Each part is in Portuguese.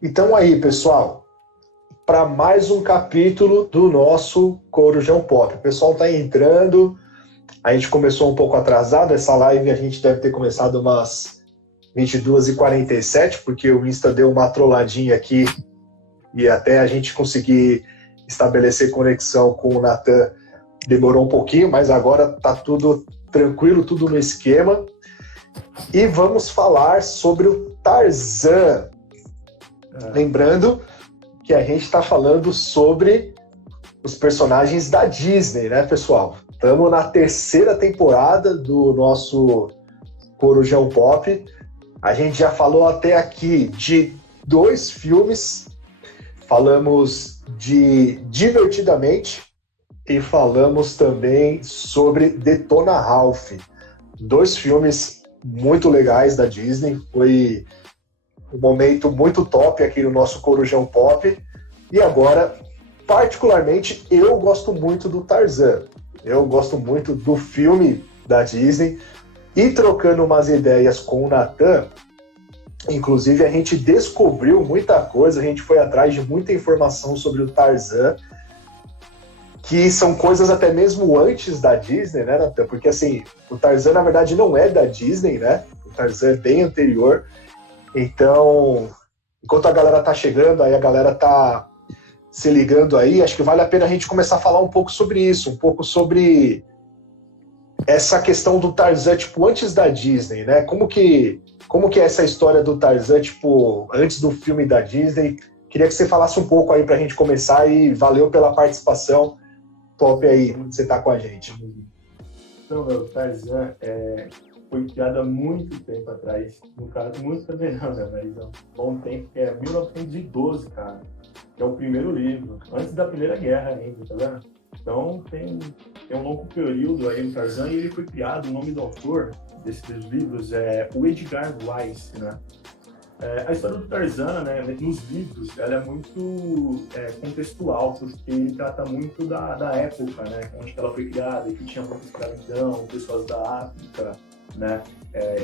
Então aí, pessoal, para mais um capítulo do nosso Corujão Pop. O pessoal está entrando, a gente começou um pouco atrasado, essa live a gente deve ter começado umas 22h47, porque o Insta deu uma trolladinha aqui e até a gente conseguir estabelecer conexão com o Natan demorou um pouquinho, mas agora está tudo tranquilo, tudo no esquema. E vamos falar sobre o Tarzan. Lembrando que a gente está falando sobre os personagens da Disney, né, pessoal? Estamos na terceira temporada do nosso Corujão Pop. A gente já falou até aqui de 2 filmes. Falamos de Divertidamente e falamos também sobre Detona Ralph. 2 filmes muito legais da Disney. Foi um momento muito top aqui no nosso Corujão Pop. E agora, particularmente, eu gosto muito do Tarzan. Eu gosto muito do filme da Disney. E trocando umas ideias com o Natan, inclusive a gente descobriu muita coisa, a gente foi atrás de muita informação sobre o Tarzan, que são coisas até mesmo antes da Disney, né, Natan? Porque, assim, o Tarzan, na verdade, não é da Disney, né? O Tarzan é bem anterior. Então, enquanto a galera tá chegando, aí a galera tá se ligando aí, acho que vale a pena a gente começar a falar um pouco sobre isso, um pouco sobre essa questão do Tarzan, tipo, antes da Disney, né? Como que é essa história do Tarzan, tipo, antes do filme da Disney? Queria que você falasse um pouco aí pra gente começar e valeu pela participação top aí, você tá com a gente. Então, meu, Tarzan foi criado há muito tempo atrás. No caso, muito também não, né? Mas há um bom tempo, que é 1912, cara. Que é o primeiro livro, antes da Primeira Guerra ainda, tá vendo? Então, tem um longo período aí no Tarzan, e ele foi criado, o nome do autor desses livros é o Edgar Wise, né? A história do Tarzan, né, nos livros, ela é muito contextual, porque ele trata muito da época, né, onde ela foi criada, que tinha muita escravidão, pessoas da África, né,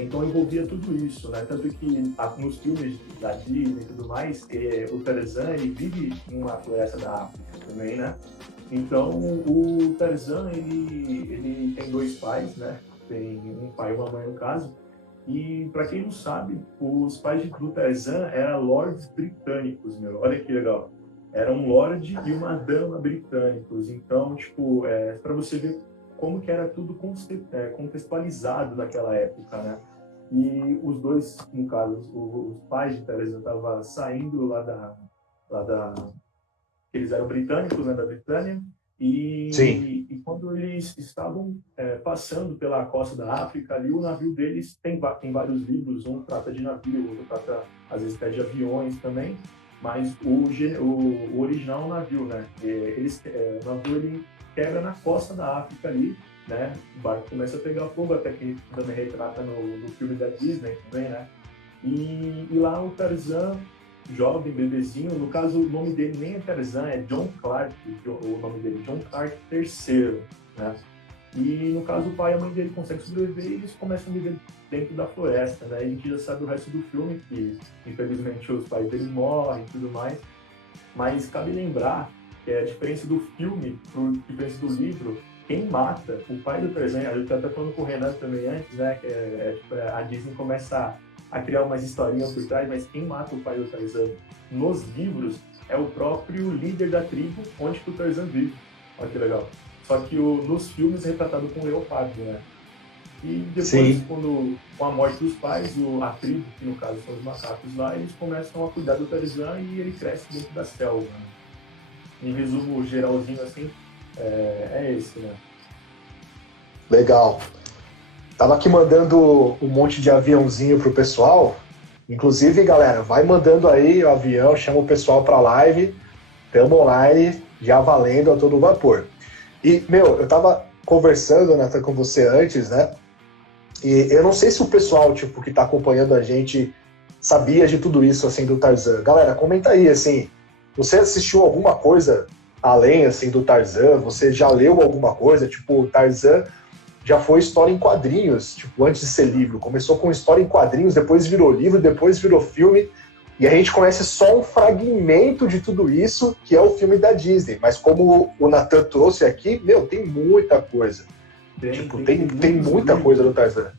então envolvia tudo isso, né, tanto que nos filmes da Disney e tudo mais, o Tarzan, ele vive numa floresta da África também, né, então o Tarzan, ele tem 2 pais, né, tem um pai e uma mãe no caso. E, para quem não sabe, os pais do Tarzan eram lords britânicos, meu. Olha que legal. Era um lord e uma dama britânicos. Então, tipo, para você ver como que era tudo contextualizado naquela época, né? E os dois, no caso, os pais de Tarzan estavam saindo lá da... Eles eram britânicos, né, da Britânia. E quando eles estavam passando pela costa da África, ali o navio deles tem vários livros, um trata de navio, outro trata às vezes até de aviões também, mas o original é um navio, né? O navio ele quebra na costa da África ali, né? O barco começa a pegar fogo, até que também retrata no filme da Disney também, né? E lá o Tarzan, jovem, bebezinho, no caso o nome dele nem é Tarzan, é John Clark, o nome dele, John Clark III, né? E no caso o pai e a mãe dele conseguem sobreviver e eles começam a viver dentro da floresta, né? E a gente já sabe o resto do filme, que infelizmente os pais deles morrem e tudo mais, mas cabe lembrar que a diferença do filme para a diferença do livro, quem mata o pai do Tarzan, eu estava até falando com o Renan também antes, né? Que a Disney começa a criar umas historinhas por trás, mas quem mata o pai do Tarzan nos livros é o próprio líder da tribo onde que o Tarzan vive. Olha que legal. Só que nos filmes é retratado com o leopardo, né? E depois, com a morte dos pais, a tribo, que no caso são os macacos lá, eles começam a cuidar do Tarzan e ele cresce dentro da selva. Né? Em resumo geralzinho assim, é esse, né? Legal. Tava aqui mandando um monte de aviãozinho pro pessoal. Inclusive, galera, vai mandando aí o avião, chama o pessoal pra live. Tamo online, já valendo a todo vapor. E, meu, eu tava conversando, Nathan, com você antes, né? E eu não sei se o pessoal, tipo, que tá acompanhando a gente sabia de tudo isso, assim, do Tarzan. Galera, comenta aí, assim, você assistiu alguma coisa além, assim, do Tarzan? Você já leu alguma coisa? Tipo, o Tarzan já foi história em quadrinhos, tipo, antes de ser livro. Começou com história em quadrinhos, depois virou livro, depois virou filme. E a gente conhece só um fragmento de tudo isso, que é o filme da Disney. Mas como o Nathan trouxe aqui, meu, tem muita coisa. Tem muita coisa no Tarzan.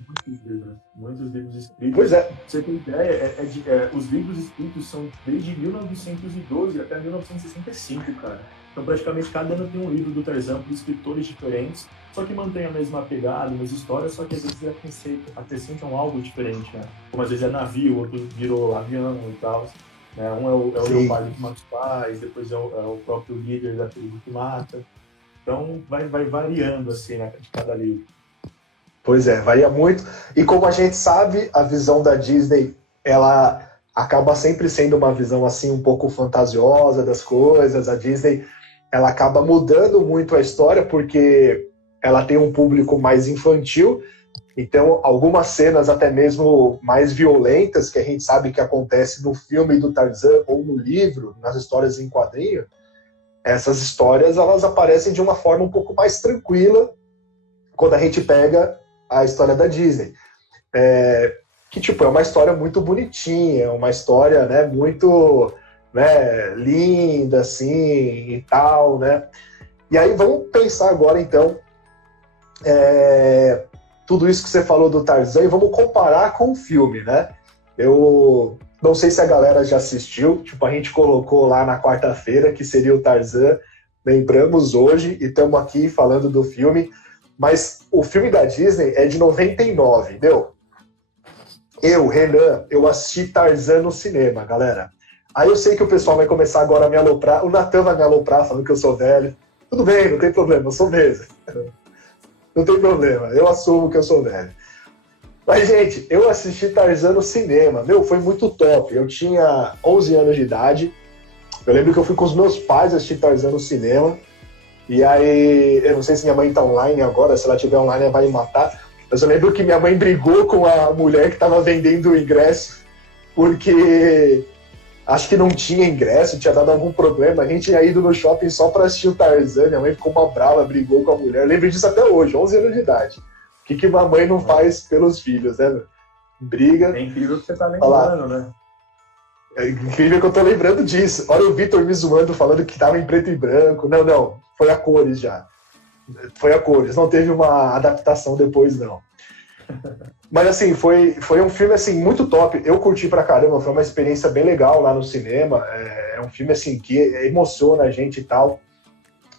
Muitos livros escritos. Pois é. Pra você ter ideia, os livros escritos são desde 1912 até 1965, cara. Então, praticamente, cada ano tem um livro do Tarzan por escritores diferentes, só que mantém a mesma pegada, as mesmas histórias, só que às vezes acrescentam algo diferente, né? Como às vezes é navio, outro virou avião e tal. Né? Um é o leopardo que mata os pais, depois é o próprio líder da tribo que mata. Então, vai variando, assim, né, de cada livro. Pois é, varia muito. E como a gente sabe, a visão da Disney, ela acaba sempre sendo uma visão, assim, um pouco fantasiosa das coisas. A Disney, ela acaba mudando muito a história, porque ela tem um público mais infantil. Então, algumas cenas até mesmo mais violentas, que a gente sabe que acontece no filme do Tarzan ou no livro, nas histórias em quadrinho, essas histórias, elas aparecem de uma forma um pouco mais tranquila quando a gente pega a história da Disney. Que, tipo, é uma história muito bonitinha, é uma história, né, muito, né, linda, assim, e tal, né? E aí, vamos pensar agora, então, tudo isso que você falou do Tarzan e vamos comparar com o filme, né? Eu não sei se a galera já assistiu, tipo, a gente colocou lá na quarta-feira, que seria o Tarzan, lembramos hoje, e estamos aqui falando do filme, mas o filme da Disney é de 99, meu. Renan, eu assisti Tarzan no cinema, galera. Aí eu sei que o pessoal vai começar agora a me aloprar, o Natan vai me aloprar falando que eu sou velho. Tudo bem, não tem problema, eu sou mesmo. Não tem problema, eu assumo que eu sou velho. Mas, gente, eu assisti Tarzan no cinema. Meu, foi muito top. Eu tinha 11 anos de idade. Eu lembro que eu fui com os meus pais assistir Tarzan no cinema. E aí, eu não sei se minha mãe tá online agora. Se ela estiver online, ela vai me matar. Mas eu lembro que minha mãe brigou com a mulher que tava vendendo o ingresso. Porque acho que não tinha ingresso, tinha dado algum problema. A gente tinha ido no shopping só pra assistir o Tarzan. Minha mãe ficou uma brava, brigou com a mulher. Eu lembro disso até hoje, 11 anos de idade. O que uma mãe não faz pelos filhos, né? Briga. É incrível que você tá lembrando, né? É incrível que eu tô lembrando disso. Olha o Vitor me zoando, falando que tava em preto e branco. Não, foi a cores já. Foi a cores, não teve uma adaptação depois, não. Mas assim, foi um filme assim, muito top. Eu curti pra caramba, foi uma experiência bem legal lá no cinema. É um filme assim que emociona a gente e tal.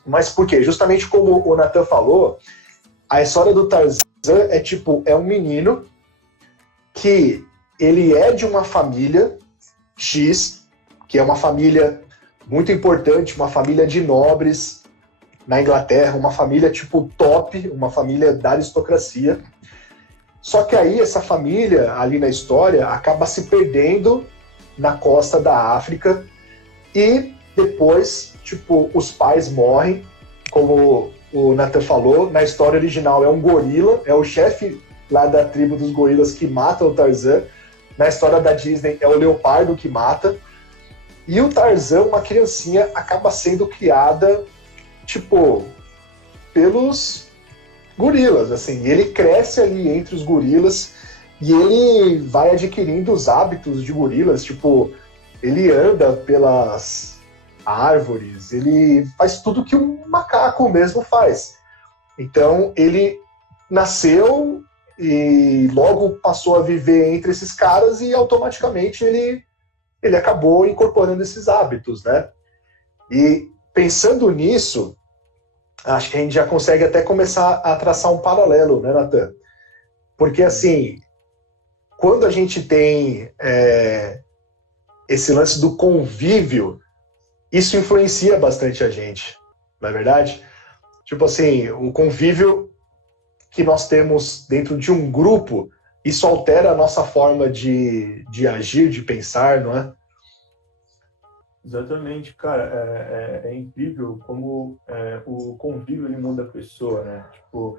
Mas por quê? Justamente como o Nathan falou, a história do Tarzan é um menino que ele é de uma família X, que é uma família muito importante, uma família de nobres na Inglaterra, uma família tipo top, uma família da aristocracia. Só que aí essa família ali na história acaba se perdendo na costa da África e depois, tipo, os pais morrem, como o Nathan falou, na história original é um gorila, é o chefe lá da tribo dos gorilas que mata o Tarzan. Na história da Disney é o leopardo que mata. E o Tarzan, uma criancinha, acaba sendo criada, tipo, pelos gorilas, assim. Ele cresce ali entre os gorilas e ele vai adquirindo os hábitos de gorilas, tipo, ele anda pelas árvores, ele faz tudo que um macaco mesmo faz. Então, ele nasceu e logo passou a viver entre esses caras e automaticamente ele acabou incorporando esses hábitos, né? E pensando nisso, acho que a gente já consegue até começar a traçar um paralelo, né, Nathan? Porque, assim, quando a gente tem esse lance do convívio, isso influencia bastante a gente, não é verdade? Tipo assim, o convívio que nós temos dentro de um grupo, isso altera a nossa forma de agir, de pensar, não é? Exatamente, cara, é incrível como o convívio ele muda a pessoa, né? Tipo,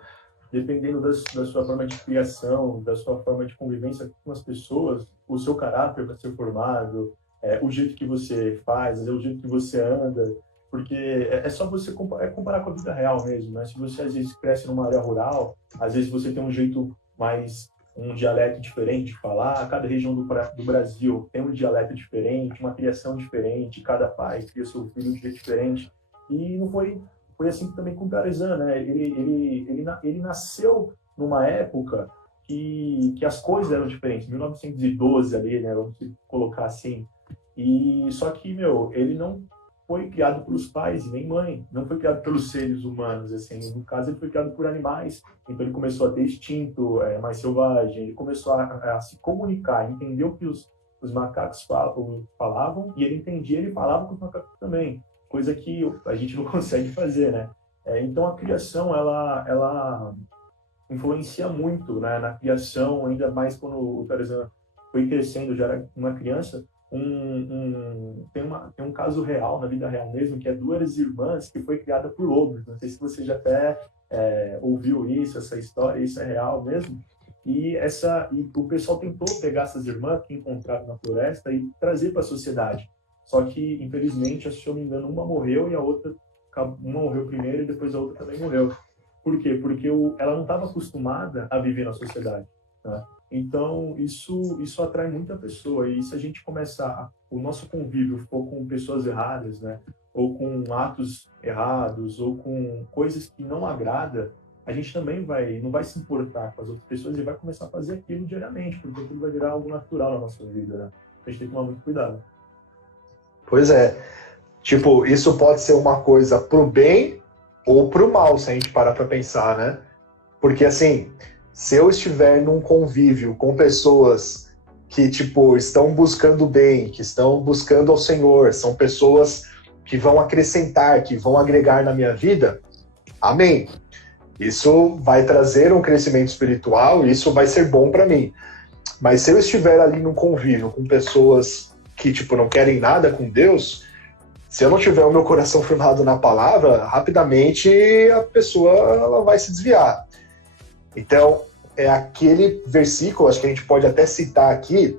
dependendo da sua forma de criação, da sua forma de convivência com as pessoas, o seu caráter vai ser formado, o jeito que você faz, o jeito que você anda, porque é só você comparar com a vida real mesmo, né? Se você às vezes cresce numa área rural, às vezes você tem um jeito mais um dialeto diferente de falar, cada região do Brasil tem um dialeto diferente, uma criação diferente, cada pai cria seu filho de um jeito diferente. E não foi assim também com o Tarzan, né? Ele nasceu numa época que as coisas eram diferentes, 1912 ali, né? Vamos colocar assim. E só que, ele não foi criado pelos pais e nem mãe, não foi criado pelos seres humanos, assim. No caso, ele foi criado por animais, então ele começou a ter instinto mais selvagem, ele começou a se comunicar, entender o que os macacos falavam, e ele entendia, ele falava com os macacos também, coisa que a gente não consegue fazer, né? Então a criação, ela influencia muito, né, na criação, ainda mais quando o Tarzan foi crescendo, já era uma criança. Tem um caso real, na vida real mesmo, que é duas irmãs que foi criada por lobos. Não sei se você já até ouviu isso, essa história, isso é real mesmo. E o pessoal tentou pegar essas irmãs que encontraram na floresta e trazer para a sociedade. Só que, infelizmente, se eu não me engano, uma morreu e uma morreu primeiro e depois a outra também morreu. Por quê? Porque ela não estava acostumada a viver na sociedade, né? Então, isso atrai muita pessoa. E se a gente começar, o nosso convívio for com pessoas erradas, né? Ou com atos errados, ou com coisas que não agrada, a gente também não vai se importar com as outras pessoas e vai começar a fazer aquilo diariamente, porque aquilo vai virar algo natural na nossa vida, né? A gente tem que tomar muito cuidado. Pois é. Tipo, isso pode ser uma coisa pro bem ou pro mal, se a gente parar para pensar, né? Porque, assim, se eu estiver num convívio com pessoas que, tipo, estão buscando o bem, que estão buscando ao Senhor, são pessoas que vão acrescentar, que vão agregar na minha vida, amém. Isso vai trazer um crescimento espiritual e isso vai ser bom para mim. Mas se eu estiver ali num convívio com pessoas que, tipo, não querem nada com Deus, se eu não tiver o meu coração firmado na palavra, rapidamente a pessoa ela vai se desviar. Então, é aquele versículo, acho que a gente pode até citar aqui,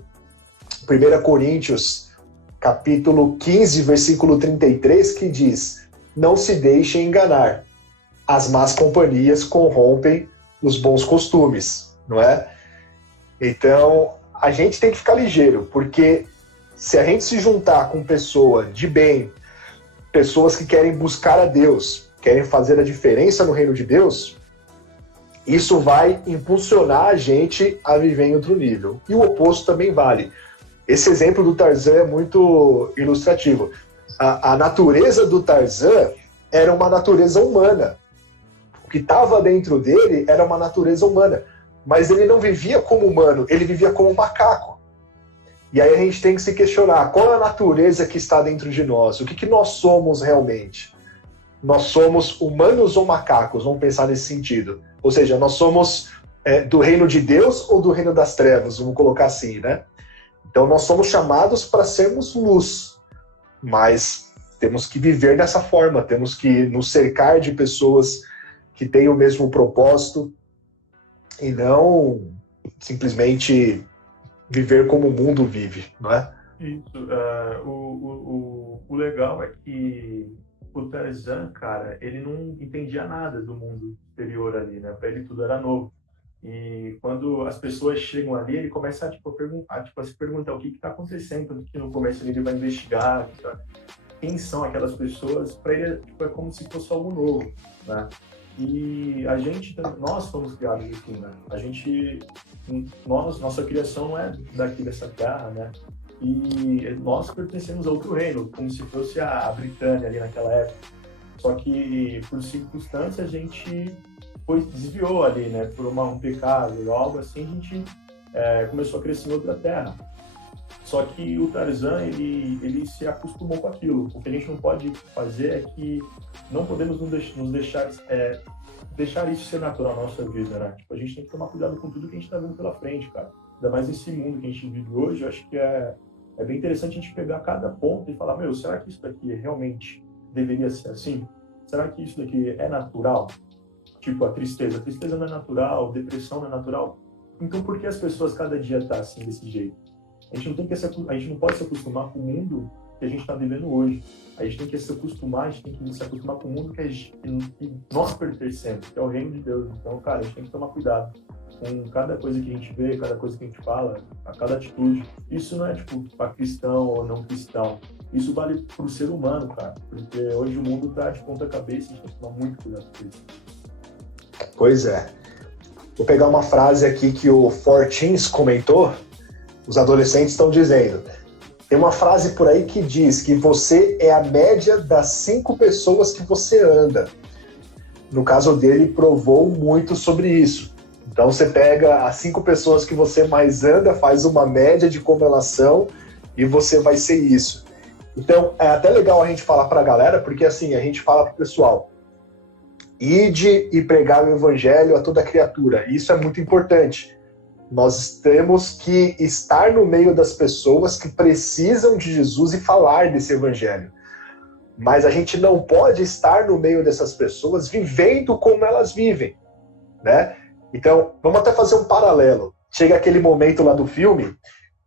1 Coríntios, capítulo 15, versículo 33, que diz: não se deixem enganar, as más companhias corrompem os bons costumes, não é? Então, a gente tem que ficar ligeiro, porque se a gente se juntar com pessoa de bem, pessoas que querem buscar a Deus, querem fazer a diferença no reino de Deus, isso vai impulsionar a gente a viver em outro nível. E o oposto também vale. Esse exemplo do Tarzan é muito ilustrativo. A natureza do Tarzan era uma natureza humana. O que estava dentro dele era uma natureza humana. Mas ele não vivia como humano, ele vivia como macaco. E aí a gente tem que se questionar, qual é a natureza que está dentro de nós? O que nós somos realmente? Nós somos humanos ou macacos? Vamos pensar nesse sentido. Ou seja, nós somos do reino de Deus ou do reino das trevas? Vamos colocar assim, né? Então nós somos chamados para sermos luz, mas temos que viver dessa forma, temos que nos cercar de pessoas que têm o mesmo propósito e não simplesmente viver como o mundo vive, não é? Isso. O legal é que o Tarzan, cara, ele não entendia nada do mundo exterior ali, né? Para ele tudo era novo. E quando as pessoas chegam ali, ele começa a se perguntar o que está acontecendo, tanto que no começo ele vai investigar, quem são aquelas pessoas. Para ele é como se fosse algo novo, né? E nós fomos criados aqui, né? Nossa criação não é daqui dessa terra, né? E nós pertencemos a outro reino, como se fosse a Britânia ali naquela época. Só que por circunstância a gente desviou ali, né? Por um pecado, algo assim, a gente começou a crescer em outra terra. Só que o Tarzan, ele se acostumou com aquilo. O que a gente não pode fazer é que não podemos nos deixar isso ser natural na nossa vida, né? Tipo, a gente tem que tomar cuidado com tudo que a gente está vendo pela frente, cara. Ainda mais nesse mundo que a gente vive hoje, eu acho que é bem interessante a gente pegar cada ponto e falar, será que isso daqui realmente deveria ser assim? Será que isso daqui é natural? Tipo, a tristeza não é natural, a depressão não é natural. Então, por que as pessoas cada dia estão assim, desse jeito? A gente não pode se acostumar com o mundo que a gente está vivendo hoje. A gente tem que se acostumar com o mundo que nós pertencemos, que é o reino de Deus. Então, cara, a gente tem que tomar cuidado com cada coisa que a gente vê, cada coisa que a gente fala, a cada atitude. Isso não é, tipo, para cristão ou não cristão. Isso vale para o ser humano, cara. Porque hoje o mundo tá de ponta cabeça, a gente tem que tomar muito cuidado com isso. Pois é. Vou pegar uma frase aqui que o Fortins comentou. Os adolescentes estão dizendo. Tem uma frase por aí que diz que você é a média das 5 pessoas que você anda. No caso dele, provou muito sobre isso. Então você pega as 5 pessoas que você mais anda, faz uma média de como elas são e você vai ser isso. Então é até legal a gente falar para a galera, porque assim, a gente fala para o pessoal, ide e pregar o evangelho a toda criatura. Isso é muito importante. Nós temos que estar no meio das pessoas que precisam de Jesus e falar desse evangelho. Mas a gente não pode estar no meio dessas pessoas vivendo como elas vivem, né? Então, vamos até fazer um paralelo. Chega aquele momento lá do filme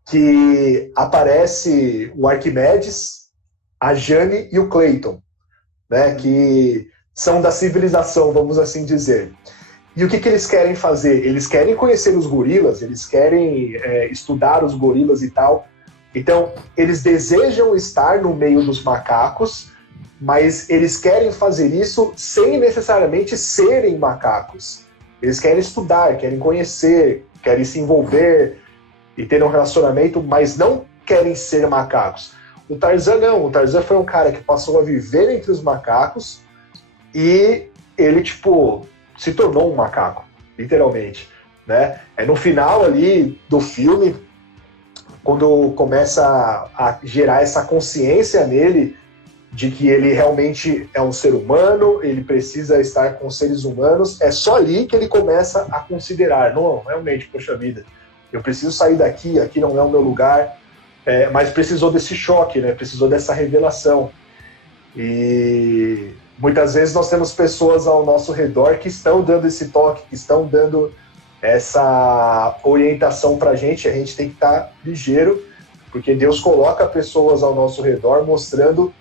que aparece o Arquimedes, a Jane e o Clayton, né? Que são da civilização, vamos assim dizer. E o que eles querem fazer? Eles querem conhecer os gorilas, eles querem estudar os gorilas e tal. Então, eles desejam estar no meio dos macacos, mas eles querem fazer isso sem necessariamente serem macacos. Eles querem estudar, querem conhecer, querem se envolver e ter um relacionamento, mas não querem ser macacos. O Tarzan não. O Tarzan foi um cara que passou a viver entre os macacos e ele, tipo, se tornou um macaco, literalmente, né? É no final ali do filme, quando começa a gerar essa consciência nele de que ele realmente é um ser humano, ele precisa estar com seres humanos, é só ali que ele começa a considerar, não, realmente, poxa vida, eu preciso sair daqui, aqui não é o meu lugar, mas precisou desse choque, né? Precisou dessa revelação. E muitas vezes nós temos pessoas ao nosso redor que estão dando esse toque, que estão dando essa orientação pra gente, a gente tem que estar ligeiro, porque Deus coloca pessoas ao nosso redor mostrando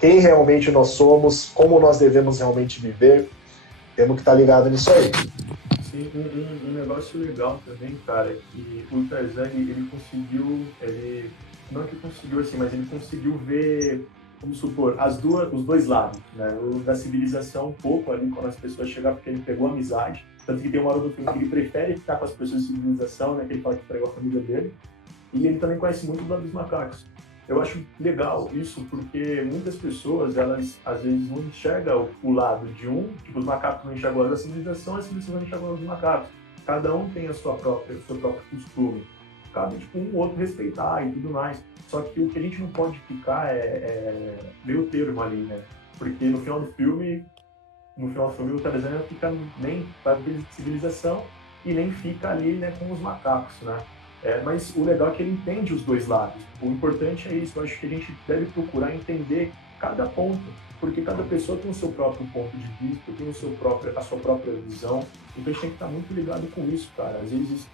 quem realmente nós somos, como nós devemos realmente viver. Temos que estar ligado nisso aí. Sim, um negócio legal também, cara, é que o Tarzan, ele conseguiu, não que conseguiu assim, mas ele conseguiu ver, vamos supor, os dois lados, né? O da civilização um pouco ali, quando as pessoas chegaram, porque ele pegou amizade, tanto que tem uma hora do filme que ele prefere ficar com as pessoas de civilização, né? Que ele fala que pregou a família dele, e ele também conhece muito o lado dos macacos. Eu acho legal isso, porque muitas pessoas, elas às vezes não enxergam o lado de um, tipo, os macacos não enxergam o lado da civilização, a civilização não enxerga o lado dos macacos. Cada um tem o seu próprio costume. Cabe, tipo, um outro respeitar e tudo mais. Só que o que a gente não pode ficar é meio termo ali, né? Porque no final do filme o Tarzan fica nem para civilização e nem fica ali, né, com os macacos, né? Mas o legal é que ele entende os dois lados. O importante é isso. Eu acho que a gente deve procurar entender cada ponto, porque cada pessoa tem o seu próprio ponto de vista, tem a sua própria visão. Então a gente tem que estar muito ligado com isso, cara. Às vezes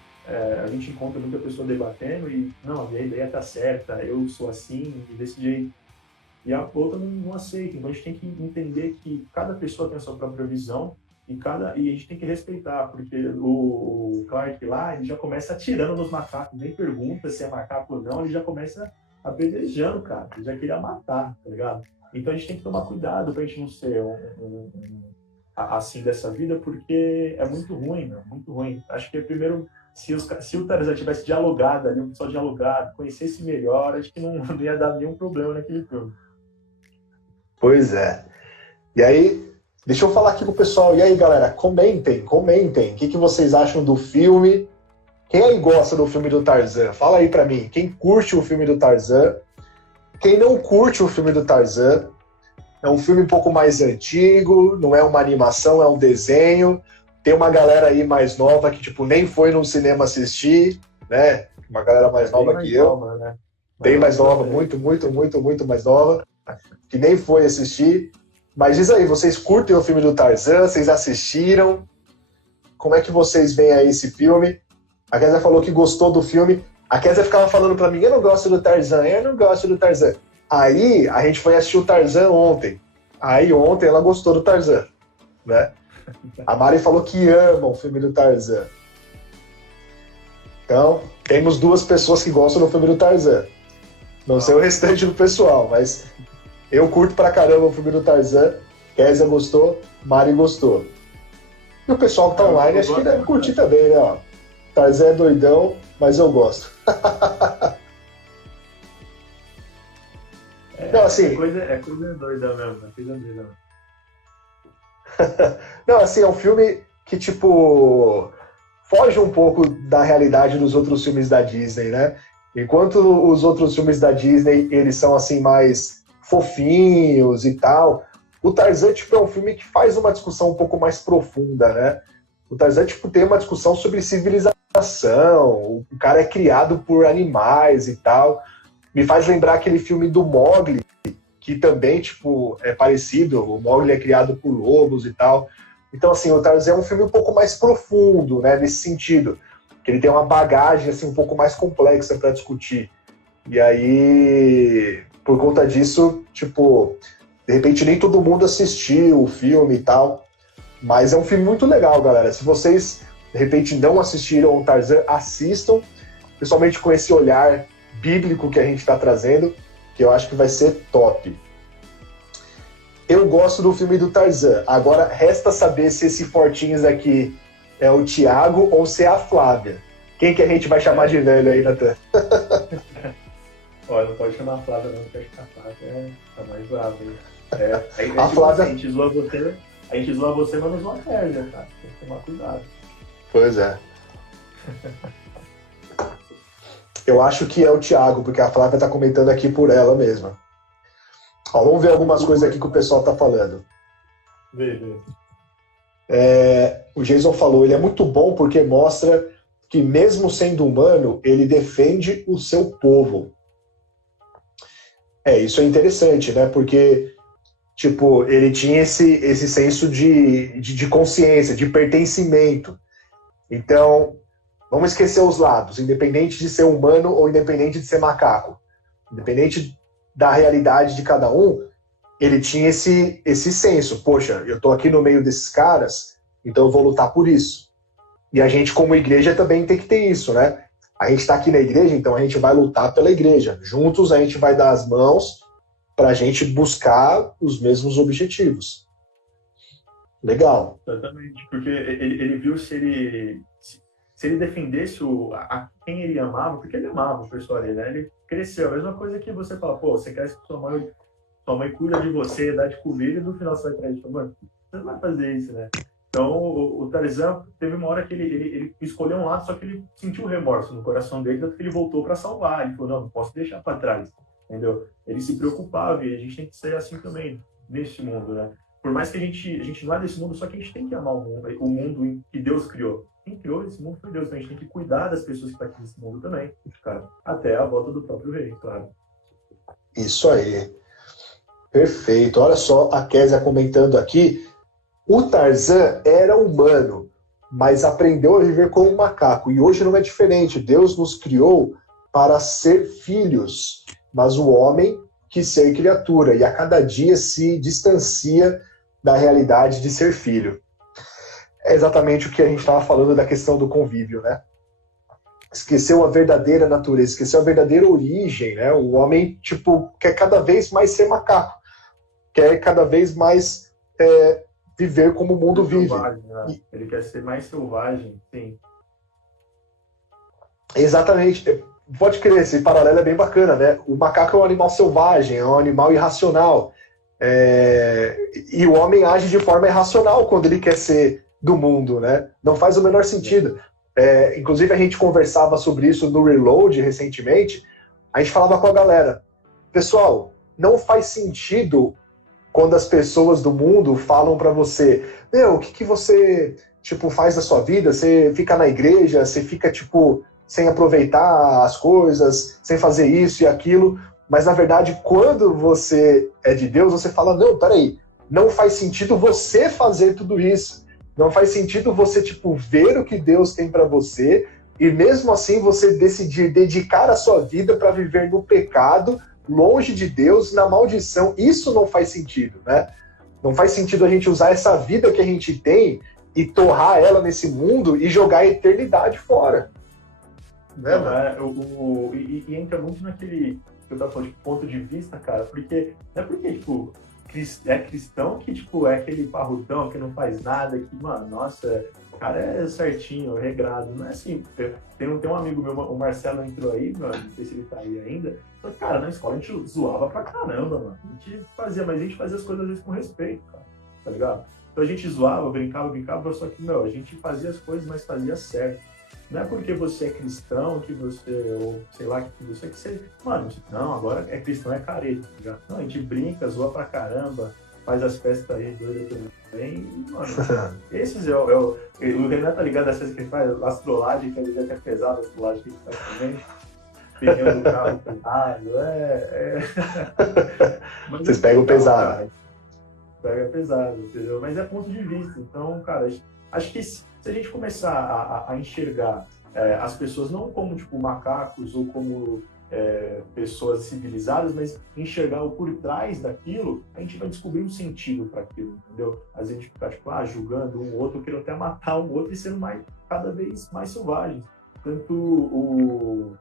a gente encontra muita pessoa debatendo e não, a minha ideia tá certa, eu sou assim, desse jeito. E a outra não aceita. Então a gente tem que entender que cada pessoa tem a sua própria visão e a gente tem que respeitar, porque o Clark lá, ele já começa atirando nos macacos, nem pergunta se é macaco ou não, ele já começa apedrejando, cara, ele já queria matar, tá ligado? Então a gente tem que tomar cuidado pra gente não ser assim dessa vida, porque é muito ruim, meu, muito ruim. Acho que primeiro, se o Tarzan tivesse dialogado ali, o pessoal dialogado, conhecesse melhor, acho que não ia dar nenhum problema naquele filme. Pois é. E aí, deixa eu falar aqui com o pessoal. E aí, galera, comentem. O que vocês acham do filme? Quem aí gosta do filme do Tarzan? Fala aí pra mim. Quem curte o filme do Tarzan? Quem não curte o filme do Tarzan? É um filme um pouco mais antigo, não é uma animação, é um desenho. Tem uma galera aí mais nova que, tipo, nem foi no cinema assistir, né? Uma galera mais nova que eu. Nova, né? Bem mais nova, muito mais nova, que nem foi assistir. Mas diz aí, vocês curtem o filme do Tarzan? Vocês assistiram? Como é que vocês veem aí esse filme? A Kézia falou que gostou do filme. A Kézia ficava falando pra mim, eu não gosto do Tarzan, eu não gosto do Tarzan. Aí a gente foi assistir o Tarzan ontem. Aí ontem ela gostou do Tarzan, né? A Mari falou que ama o filme do Tarzan. Então, temos 2 pessoas que gostam do filme do Tarzan. Não sei o restante do pessoal, mas eu curto pra caramba o filme do Tarzan. Kézia gostou, Mari gostou. E o pessoal que tá online acho que deve curtir também, né? Ó, Tarzan é doidão, mas eu gosto. Não, assim, é coisa doida mesmo, é coisa doida mesmo. Não, assim, é um filme que, tipo, foge um pouco da realidade dos outros filmes da Disney, né? Enquanto os outros filmes da Disney, eles são, assim, mais fofinhos e tal, o Tarzan, tipo, é um filme que faz uma discussão um pouco mais profunda, né? O Tarzan, tipo, tem uma discussão sobre civilização, o cara é criado por animais e tal. Me faz lembrar aquele filme do Mowgli, que também, tipo, é parecido. O Mowgli é criado por lobos e tal. Então, assim, o Tarzan é um filme um pouco mais profundo, né, nesse sentido. Que ele tem uma bagagem, assim, um pouco mais complexa para discutir. E aí, por conta disso, tipo, de repente nem todo mundo assistiu o filme e tal. Mas é um filme muito legal, galera. Se vocês, de repente, não assistiram o Tarzan, assistam. Principalmente com esse olhar bíblico que a gente está trazendo, que eu acho que vai ser top. Eu gosto do filme do Tarzan. Agora, resta saber se esse Fortinhos aqui é o Thiago ou se é a Flávia. Quem que a gente vai chamar de velho aí, Natan? Olha, não pode chamar a Flávia não, porque acho que a Flávia tá mais brava. A Flávia... A gente zoa você, mas não zoa a Kézia, cara. Tem que tomar cuidado. Pois é. Eu acho que é o Thiago, porque a Flávia tá comentando aqui por ela mesma. Ó, vamos ver algumas coisas aqui que o pessoal tá falando. Vê. O Jason falou, ele é muito bom porque mostra que mesmo sendo humano, ele defende o seu povo. Isso é interessante, né? Porque, tipo, ele tinha esse senso de consciência, de pertencimento. Então, vamos esquecer os lados, independente de ser humano ou independente de ser macaco. Independente da realidade de cada um, ele tinha esse senso. Poxa, eu tô aqui no meio desses caras, então eu vou lutar por isso. E a gente, como igreja, também tem que ter isso, né? A gente tá aqui na igreja, então a gente vai lutar pela igreja. Juntos a gente vai dar as mãos pra gente buscar os mesmos objetivos. Legal. Exatamente, porque ele viu se ele defendesse a quem ele amava, porque ele amava o pessoal ali, né? Ele cresceu. A mesma coisa que você fala, pô, você quer que sua mãe cuida de você, dá de comida, e no final você vai pra ele, mano, você não vai fazer isso, né? Então, o Tarzan teve uma hora que ele escolheu um lado, só que ele sentiu remorso no coração dele, tanto que ele voltou para salvar. Ele falou, não posso deixar para trás, entendeu? Ele se preocupava, e a gente tem que ser assim também, nesse mundo, né? Por mais que a gente não é desse mundo, só que a gente tem que amar o mundo que Deus criou. Quem criou esse mundo foi Deus, então a gente tem que cuidar das pessoas que estão aqui nesse mundo também, cara, até a volta do próprio rei, claro. Isso aí. Perfeito. Olha só a Kézia comentando aqui. O Tarzan era humano, mas aprendeu a viver como um macaco. E hoje não é diferente. Deus nos criou para ser filhos, mas o homem quis ser criatura. E a cada dia se distancia da realidade de ser filho. É exatamente o que a gente estava falando da questão do convívio, né? Esqueceu a verdadeira natureza, esqueceu a verdadeira origem, né? O homem, tipo, quer cada vez mais ser macaco. Quer cada vez mais viver como o mundo vive. Selvagem, né? Ele quer ser mais selvagem, sim. Exatamente. Pode crer, esse paralelo é bem bacana, né? O macaco é um animal selvagem, é um animal irracional. E o homem age de forma irracional quando ele quer ser do mundo, né? Não faz o menor sentido. Inclusive, a gente conversava sobre isso no Reload recentemente. A gente falava com a galera, pessoal, não faz sentido quando as pessoas do mundo falam pra você, o que você, tipo, faz da sua vida? Você fica na igreja, você fica, tipo, sem aproveitar as coisas, sem fazer isso e aquilo. Mas, na verdade, quando você é de Deus, você fala, não, peraí, não faz sentido você fazer tudo isso. Não faz sentido você, tipo, ver o que Deus tem pra você e mesmo assim você decidir dedicar a sua vida para viver no pecado, longe de Deus, na maldição. Isso não faz sentido, né? Não faz sentido a gente usar essa vida que a gente tem e torrar ela nesse mundo e jogar a eternidade fora. Né, e entra muito naquele que eu tava falando, tipo, ponto de vista, cara, porque não é porque, tipo, é cristão que, tipo, é aquele parrutão que não faz nada, que, mano, nossa, o cara é certinho, regrado. Não é assim. Tem um amigo meu, o Marcelo, entrou aí, mano, não sei se ele tá aí ainda. Mas, cara, na escola a gente zoava pra caramba, mano. A gente fazia, mas a gente fazia as coisas às vezes com respeito, cara, tá ligado? Então a gente zoava, brincava, só que, meu, a gente fazia as coisas, mas fazia certo. Não é porque você é cristão que você, ou sei lá, que você... Mano, não, agora é cristão, é careta, tá ligado? Não, a gente brinca, zoa pra caramba, faz as festas aí, doida também. E, mano, esses o Renan tá ligado às vezes que ele faz astrolagem, que às vezes é pesado, a astrolagem que ele faz também. Pneu do carro pesado, Mas, vocês pegam pesado. Cara, pega pesado, entendeu? Mas é ponto de vista. Então, cara, acho que se a gente começar a enxergar as pessoas não como, tipo, macacos ou como pessoas civilizadas, mas enxergar o por trás daquilo, a gente vai descobrir um sentido para aquilo, entendeu? Às vezes a gente fica, tipo, julgando um outro, querendo até matar um outro e sendo cada vez mais selvagens. Tanto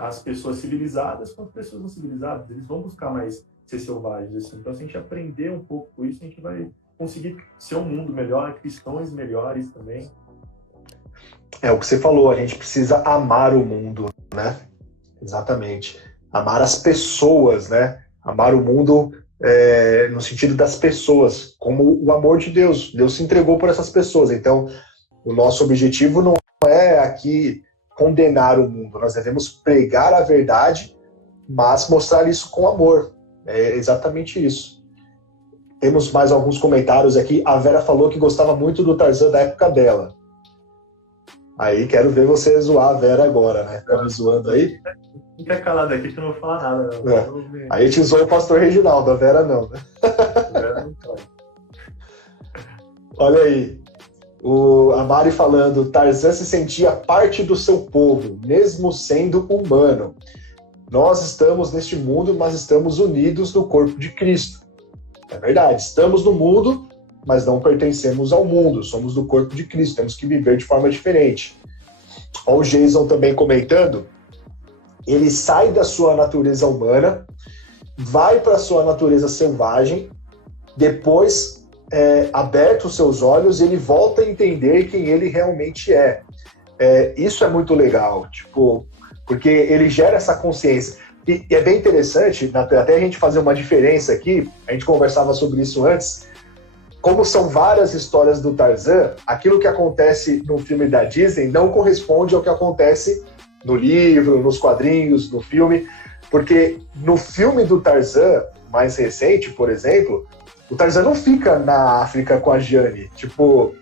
as pessoas civilizadas quanto as pessoas não civilizadas, eles vão buscar mais ser selvagens, assim. Então, se a gente aprender um pouco com isso, a gente vai conseguir ser um mundo melhor, cristãos melhores também. É o que você falou, a gente precisa amar o mundo, né? Exatamente. Amar as pessoas, né? Amar o mundo no sentido das pessoas, como o amor de Deus. Deus se entregou por essas pessoas. Então, o nosso objetivo não é aqui condenar o mundo. Nós devemos pregar a verdade, mas mostrar isso com amor. É exatamente isso. Temos mais alguns comentários aqui. A Vera falou que gostava muito do Tarzan da época dela. Aí quero ver você zoar a Vera agora, né? Tá me zoando aí? Fica calado aqui que eu não vou falar nada. Não. Aí a gente zoou o pastor Reginaldo, a Vera não, né? A Vera não pode. Olha aí. A Mari falando, Tarzan se sentia parte do seu povo, mesmo sendo humano. Nós estamos neste mundo, mas estamos unidos no corpo de Cristo. É verdade, estamos no mundo, mas não pertencemos ao mundo, somos do corpo de Cristo, temos que viver de forma diferente. Olha o Jason também comentando, ele sai da sua natureza humana, vai para a sua natureza selvagem, depois, aberto os seus olhos, ele volta a entender quem ele realmente é. Isso é muito legal, tipo, porque ele gera essa consciência. E é bem interessante, até a gente fazer uma diferença aqui, a gente conversava sobre isso antes, como são várias histórias do Tarzan, aquilo que acontece no filme da Disney não corresponde ao que acontece no livro, nos quadrinhos, no filme, porque no filme do Tarzan, mais recente, por exemplo, o Tarzan não fica na África com a Jane, tipo,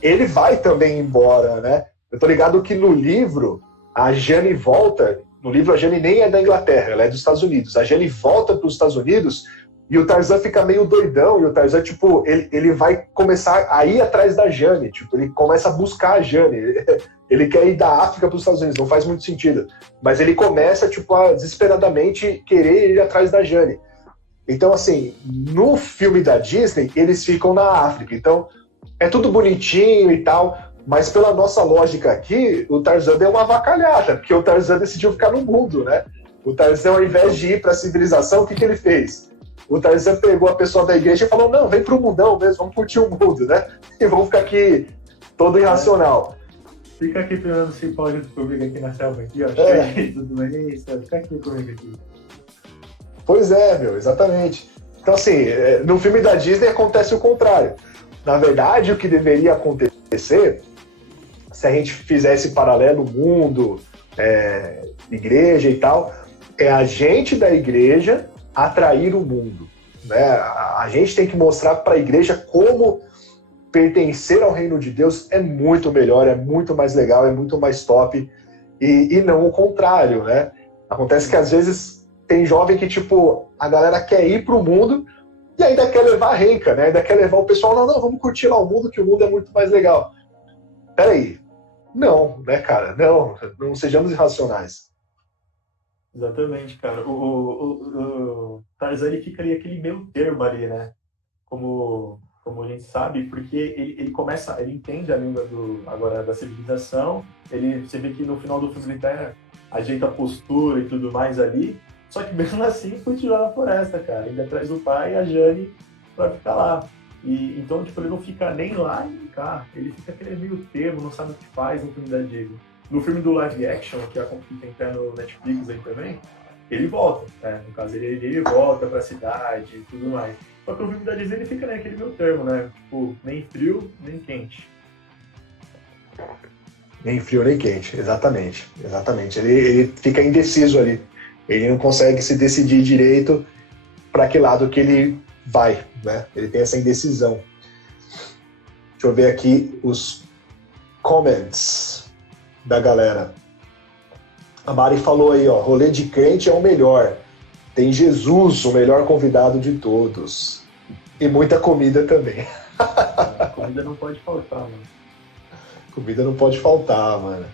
ele vai também embora, né? Eu tô ligado que no livro, a Jane volta. No livro, a Jane nem é da Inglaterra, ela é dos Estados Unidos. A Jane volta para os Estados Unidos e o Tarzan fica meio doidão. E o Tarzan, tipo, ele vai começar a ir atrás da Jane. Tipo, ele começa a buscar a Jane. Ele quer ir da África para os Estados Unidos, não faz muito sentido. Mas ele começa, tipo, a desesperadamente querer ir atrás da Jane. Então, assim, no filme da Disney, eles ficam na África. Então, é tudo bonitinho e tal. Mas pela nossa lógica aqui, o Tarzan deu uma avacalhada, porque o Tarzan decidiu ficar no mundo, né? O Tarzan, ao invés de ir para a civilização, o que ele fez? O Tarzan pegou a pessoa da igreja e falou, não, vem pro mundão mesmo, vamos curtir o mundo, né? E vamos ficar aqui todo irracional. Fica aqui pegando se pode comigo aqui na selva, aqui, ó. Tudo bem, fica aqui comigo aqui. Pois é, meu, exatamente. Então, assim, no filme da Disney acontece o contrário. Na verdade, o que deveria acontecer, se a gente fizesse paralelo mundo, igreja e tal, é a gente da igreja atrair o mundo, né? A gente tem que mostrar para a igreja como pertencer ao reino de Deus é muito melhor, é muito mais legal, é muito mais top, e não o contrário, né? Acontece que às vezes tem jovem que, tipo, a galera quer ir pro mundo e ainda quer levar a renca, né? Ainda quer levar o pessoal, não, vamos curtir lá o mundo, que o mundo é muito mais legal. Peraí, Não, né, cara? Não, não sejamos irracionais. Exatamente, cara. O Tarzan, ele fica ali aquele meio termo ali, né? Como a gente sabe, porque ele começa, ele entende a língua agora da civilização, você vê que no final do filme ele até ajeita a postura e tudo mais ali, só que mesmo assim continua na floresta, cara, indo atrás do pai e a Jane pra ficar lá. E, então, tipo, ele não fica nem lá nem cá, ele fica aquele meio termo, não sabe o que faz no filme da Disney. No filme do live action, que tem até no Netflix aí também, ele volta, né? No caso, ele volta pra cidade e tudo mais. Só que o filme da Disney ele fica naquele meio termo, né? Tipo, nem frio, nem quente. Nem frio nem quente, exatamente. Exatamente. Ele fica indeciso ali. Ele não consegue se decidir direito para que lado que ele vai, né? Ele tem essa indecisão. Deixa eu ver aqui os comments da galera. A Mari falou aí, ó, rolê de crente é o melhor. Tem Jesus, o melhor convidado de todos. E muita comida também. A comida não pode faltar, mano. Comida não pode faltar, mano.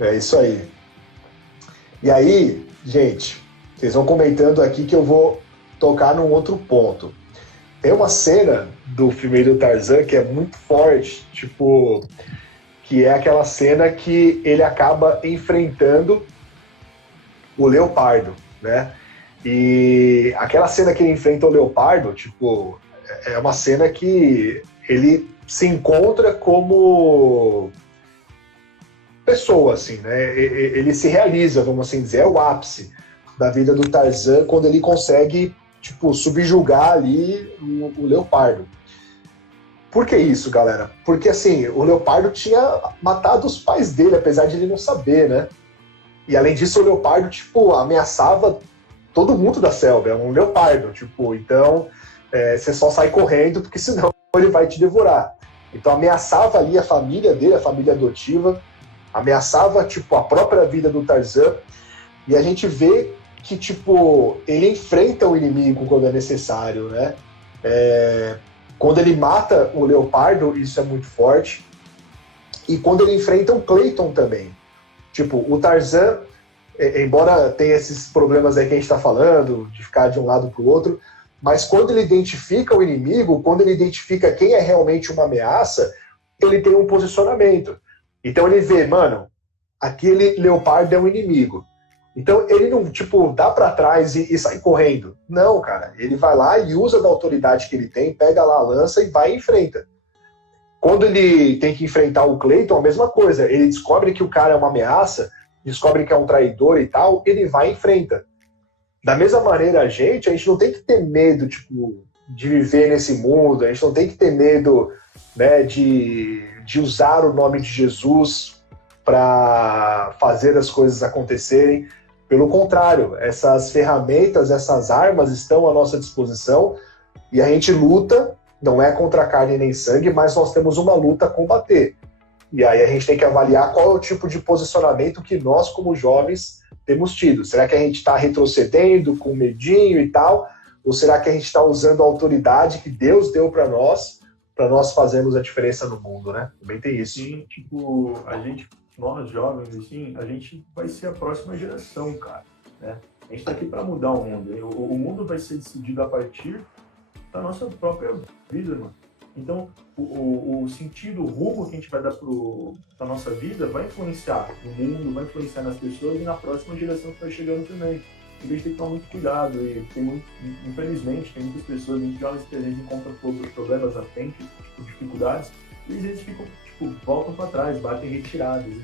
É isso aí. E aí, gente, vocês vão comentando aqui que eu vou tocar num outro ponto. Tem uma cena do filme do Tarzan que é muito forte, tipo, que é aquela cena que ele acaba enfrentando o leopardo, né? E aquela cena que ele enfrenta o leopardo, tipo, é uma cena que ele se encontra como pessoa, assim, né? Ele se realiza, vamos assim dizer, é o ápice da vida do Tarzan quando ele consegue, tipo, subjugar ali o leopardo. Por que isso, galera? Porque, assim, o leopardo tinha matado os pais dele, apesar de ele não saber, né? E, além disso, o leopardo, tipo, ameaçava todo mundo da selva. É um leopardo, tipo, então você só sai correndo, porque senão ele vai te devorar. Então, ameaçava ali a família dele, a família adotiva, ameaçava, tipo, a própria vida do Tarzan. E a gente vê que, tipo, ele enfrenta o inimigo quando é necessário, né? Quando ele mata o leopardo, isso é muito forte. E quando ele enfrenta o Clayton também. Tipo, o Tarzan, embora tenha esses problemas aí que a gente está falando, de ficar de um lado para o outro, mas quando ele identifica o inimigo, quando ele identifica quem é realmente uma ameaça, ele tem um posicionamento. Então ele vê, mano, aquele leopardo é um inimigo. Então ele não, tipo, dá para trás e sai correndo. Não, cara. Ele vai lá e usa da autoridade que ele tem, pega lá a lança e vai e enfrenta. Quando ele tem que enfrentar o Clayton, a mesma coisa. Ele descobre que o cara é uma ameaça, descobre que é um traidor e tal, ele vai e enfrenta. Da mesma maneira, a gente não tem que ter medo, tipo, de viver nesse mundo, a gente não tem que ter medo, né, de usar o nome de Jesus para fazer as coisas acontecerem. Pelo contrário, essas ferramentas, essas armas estão à nossa disposição e a gente luta, não é contra carne nem sangue, mas nós temos uma luta a combater. E aí a gente tem que avaliar qual é o tipo de posicionamento que nós, como jovens, temos tido. Será que a gente está retrocedendo com medinho e tal? Ou será que a gente está usando a autoridade que Deus deu para nós fazermos a diferença no mundo, né? Também tem isso. Sim, tipo, nós jovens, assim, a gente vai ser a próxima geração, cara, né? A gente está aqui para mudar o mundo. O mundo vai ser decidido a partir da nossa própria vida, mano. Então, o sentido, o rumo que a gente vai dar para nossa vida vai influenciar no mundo, vai influenciar nas pessoas e na próxima geração que está chegando também. Então, a gente tem que tomar muito cuidado. E infelizmente, tem muitas pessoas, muitos jovens que a gente encontra problemas na frente, tipo, dificuldades, e eles ficam, tipo, voltam para trás, batem retiradas. Eles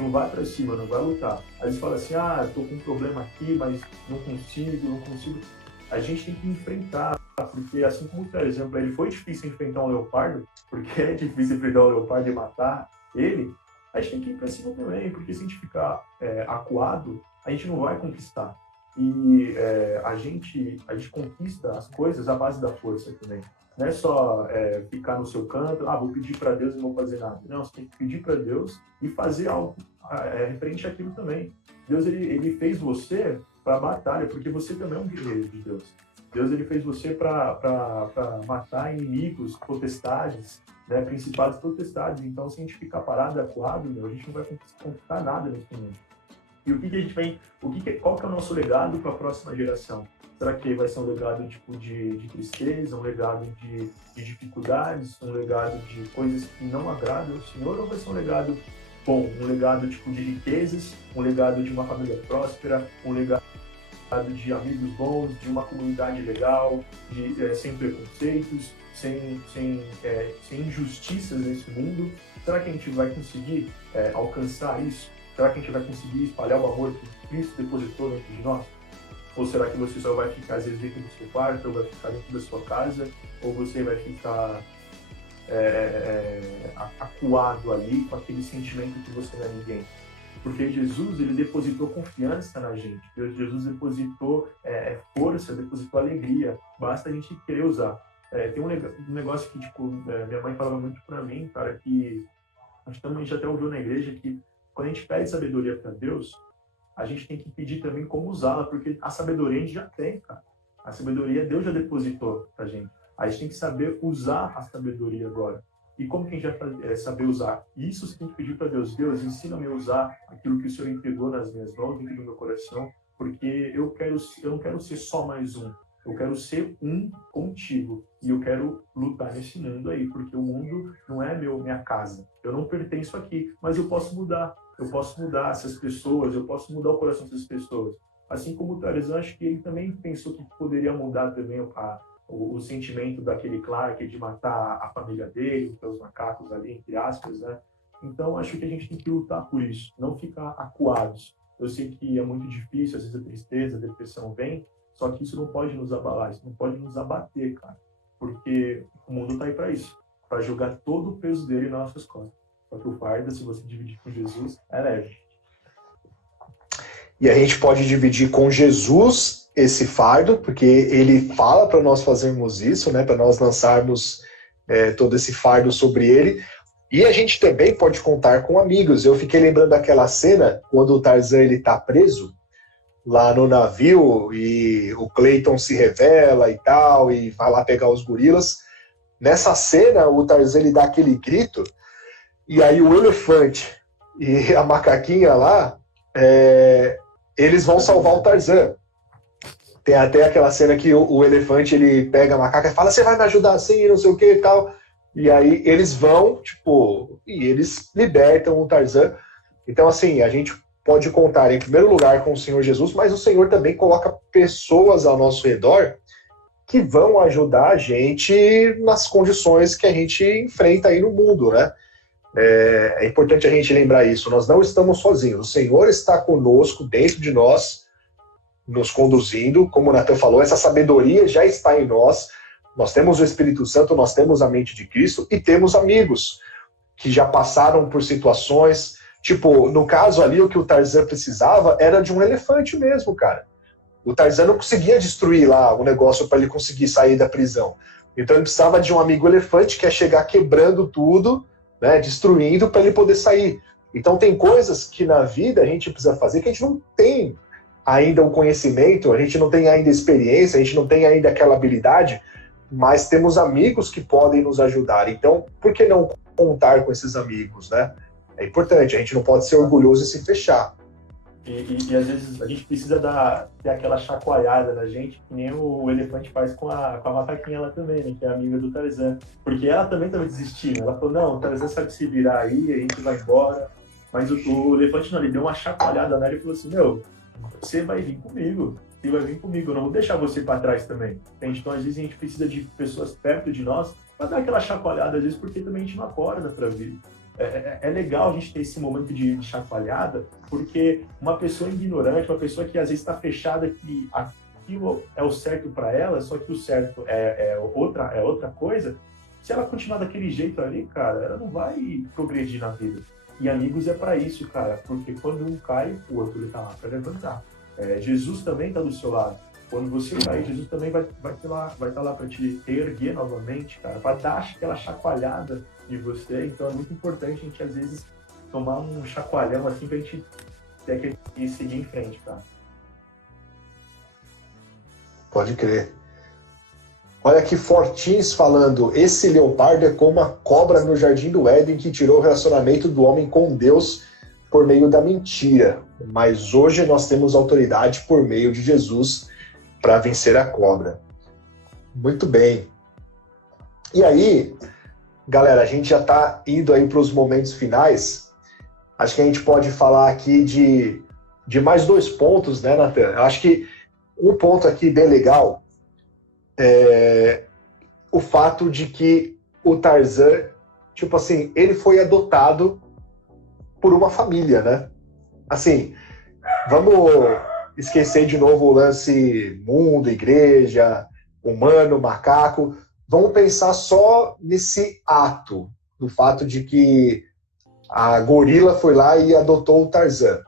não vai para cima, não vai lutar. Aí eles falam assim, tô com um problema aqui, mas não consigo. A gente tem que enfrentar, porque assim como, por exemplo, ele foi difícil enfrentar um leopardo, porque é difícil enfrentar um leopardo e matar ele, a gente tem que ir para cima também, porque se a gente ficar acuado, a gente não vai conquistar. E a gente conquista as coisas à base da força também. Não é só ficar no seu canto, vou pedir para Deus e não vou fazer nada. Não, você tem que pedir para Deus e fazer algo referente àquilo também. Deus, ele fez você a batalha, porque você também é um guerreiro de Deus. Deus, ele fez você para matar inimigos, potestades, né, principados e potestades. Então, se a gente ficar parado, acuado, a gente não vai conquistar nada nesse mundo. E o que a gente vem, qual que é o nosso legado para a próxima geração? Será que vai ser um legado tipo de tristeza, um legado de dificuldades, um legado de coisas que não agradam ao Senhor, ou vai ser um legado bom, um legado tipo de riquezas, um legado de uma família próspera, um legado de amigos bons, de uma comunidade legal, sem preconceitos, sem injustiças nesse mundo? Será que a gente vai conseguir alcançar isso? Será que a gente vai conseguir espalhar o amor que Cristo depositou dentro de nós? Ou será que você só vai ficar, às vezes, dentro do seu quarto, ou vai ficar dentro da sua casa, ou você vai ficar acuado ali com aquele sentimento que você não é ninguém? Porque Jesus, ele depositou confiança na gente. Jesus depositou força, depositou alegria. Basta a gente querer usar. Tem um negócio que, tipo, minha mãe falava muito pra mim, cara, que acho que a gente até ouviu na igreja, que quando a gente pede sabedoria para Deus, a gente tem que pedir também como usá-la, porque a sabedoria a gente já tem, cara. A sabedoria Deus já depositou pra gente. A gente tem que saber usar a sabedoria agora. E como que a gente vai saber usar? Isso você tem que pedir para Deus. Deus, ensina-me a usar aquilo que o Senhor entregou nas minhas mãos, dentro do meu coração, porque eu não quero ser só mais um. Eu quero ser um contigo. E eu quero lutar nesse mundo aí, porque o mundo não é minha casa. Eu não pertenço aqui, mas eu posso mudar. Eu posso mudar essas pessoas, eu posso mudar o coração dessas pessoas. Assim como o Tarzan, acho que ele também pensou que poderia mudar também o sentimento daquele Clark de matar a família dele, os macacos ali, entre aspas, né? Então, acho que a gente tem que lutar por isso, não ficar acuados. Eu sei que é muito difícil, às vezes a tristeza, a depressão vem, só que isso não pode nos abalar, isso não pode nos abater, cara. Porque o mundo tá aí para isso, para jogar todo o peso dele nas nossas costas. Só que o fardo, se você dividir com Jesus, é leve. E a gente pode dividir com Jesus esse fardo, porque ele fala para nós fazermos isso, né, para nós lançarmos todo esse fardo sobre ele. E a gente também pode contar com amigos. Eu fiquei lembrando daquela cena quando o Tarzan ele tá preso lá no navio e o Clayton se revela e tal, e vai lá pegar os gorilas. Nessa cena, o Tarzan ele dá aquele grito, e aí o elefante e a macaquinha lá, eles vão salvar o Tarzan. Tem até aquela cena que o elefante ele pega a macaca e fala: você vai me ajudar assim, não sei o que e tal. E aí eles vão, tipo, e eles libertam o Tarzan. Então, assim, a gente pode contar em primeiro lugar com o Senhor Jesus, mas o Senhor também coloca pessoas ao nosso redor que vão ajudar a gente nas condições que a gente enfrenta aí no mundo, né? É importante a gente lembrar isso. Nós não estamos sozinhos. O Senhor está conosco, dentro de nós, nos conduzindo. Como o Natan falou, essa sabedoria já está em nós. Nós temos o Espírito Santo, nós temos a mente de Cristo e temos amigos que já passaram por situações. Tipo, no caso ali, o que o Tarzan precisava era de um elefante mesmo, cara. O Tarzan não conseguia destruir lá o negócio para ele conseguir sair da prisão. Então ele precisava de um amigo elefante que ia chegar quebrando tudo, né, destruindo para ele poder sair. Então tem coisas que na vida a gente precisa fazer que a gente não tem ainda o conhecimento, a gente não tem ainda a experiência, a gente não tem ainda aquela habilidade, mas temos amigos que podem nos ajudar. Então, por que não contar com esses amigos, né? É importante, a gente não pode ser orgulhoso e se fechar. E às vezes a gente precisa ter aquela chacoalhada na gente, que nem o elefante faz com a macaquinha lá também, né, que é amiga do Tarzan. Porque ela também estava desistindo. Ela falou: não, o Tarzan sabe se virar aí, a gente vai embora. Mas o elefante não, ele deu uma chacoalhada nela e falou assim: meu, você vai vir comigo. Você vai vir comigo, eu não vou deixar você para trás também. Então, às vezes, a gente precisa de pessoas perto de nós para dar aquela chacoalhada, às vezes, porque também a gente não acorda para vir. É legal a gente ter esse momento de chacoalhada, porque uma pessoa ignorante, uma pessoa que às vezes está fechada, que aquilo é o certo para ela, só que o certo é outra coisa, se ela continuar daquele jeito ali, cara, ela não vai progredir na vida. E amigos é para isso, cara, porque quando um cai, o outro está lá para levantar. Jesus também está do seu lado. Quando você cair, Jesus também vai estar lá para te erguer novamente, cara, para dar aquela chacoalhada de você. Então é muito importante a gente, às vezes, tomar um chacoalhão assim pra gente ter que seguir em frente, cara. Pode crer. Olha aqui, Fortins falando, esse leopardo é como a cobra no Jardim do Éden que tirou o relacionamento do homem com Deus por meio da mentira. Mas hoje nós temos autoridade por meio de Jesus para vencer a cobra. Muito bem. E aí, galera, a gente já está indo aí para os momentos finais. Acho que a gente pode falar aqui de mais 2 pontos, né, Nathan? Eu acho que um ponto aqui bem legal é o fato de que o Tarzan, tipo assim, ele foi adotado por uma família, né? Assim, vamos esquecer de novo o lance mundo, igreja, humano, macaco. Vamos pensar só nesse ato, do fato de que a gorila foi lá e adotou o Tarzan.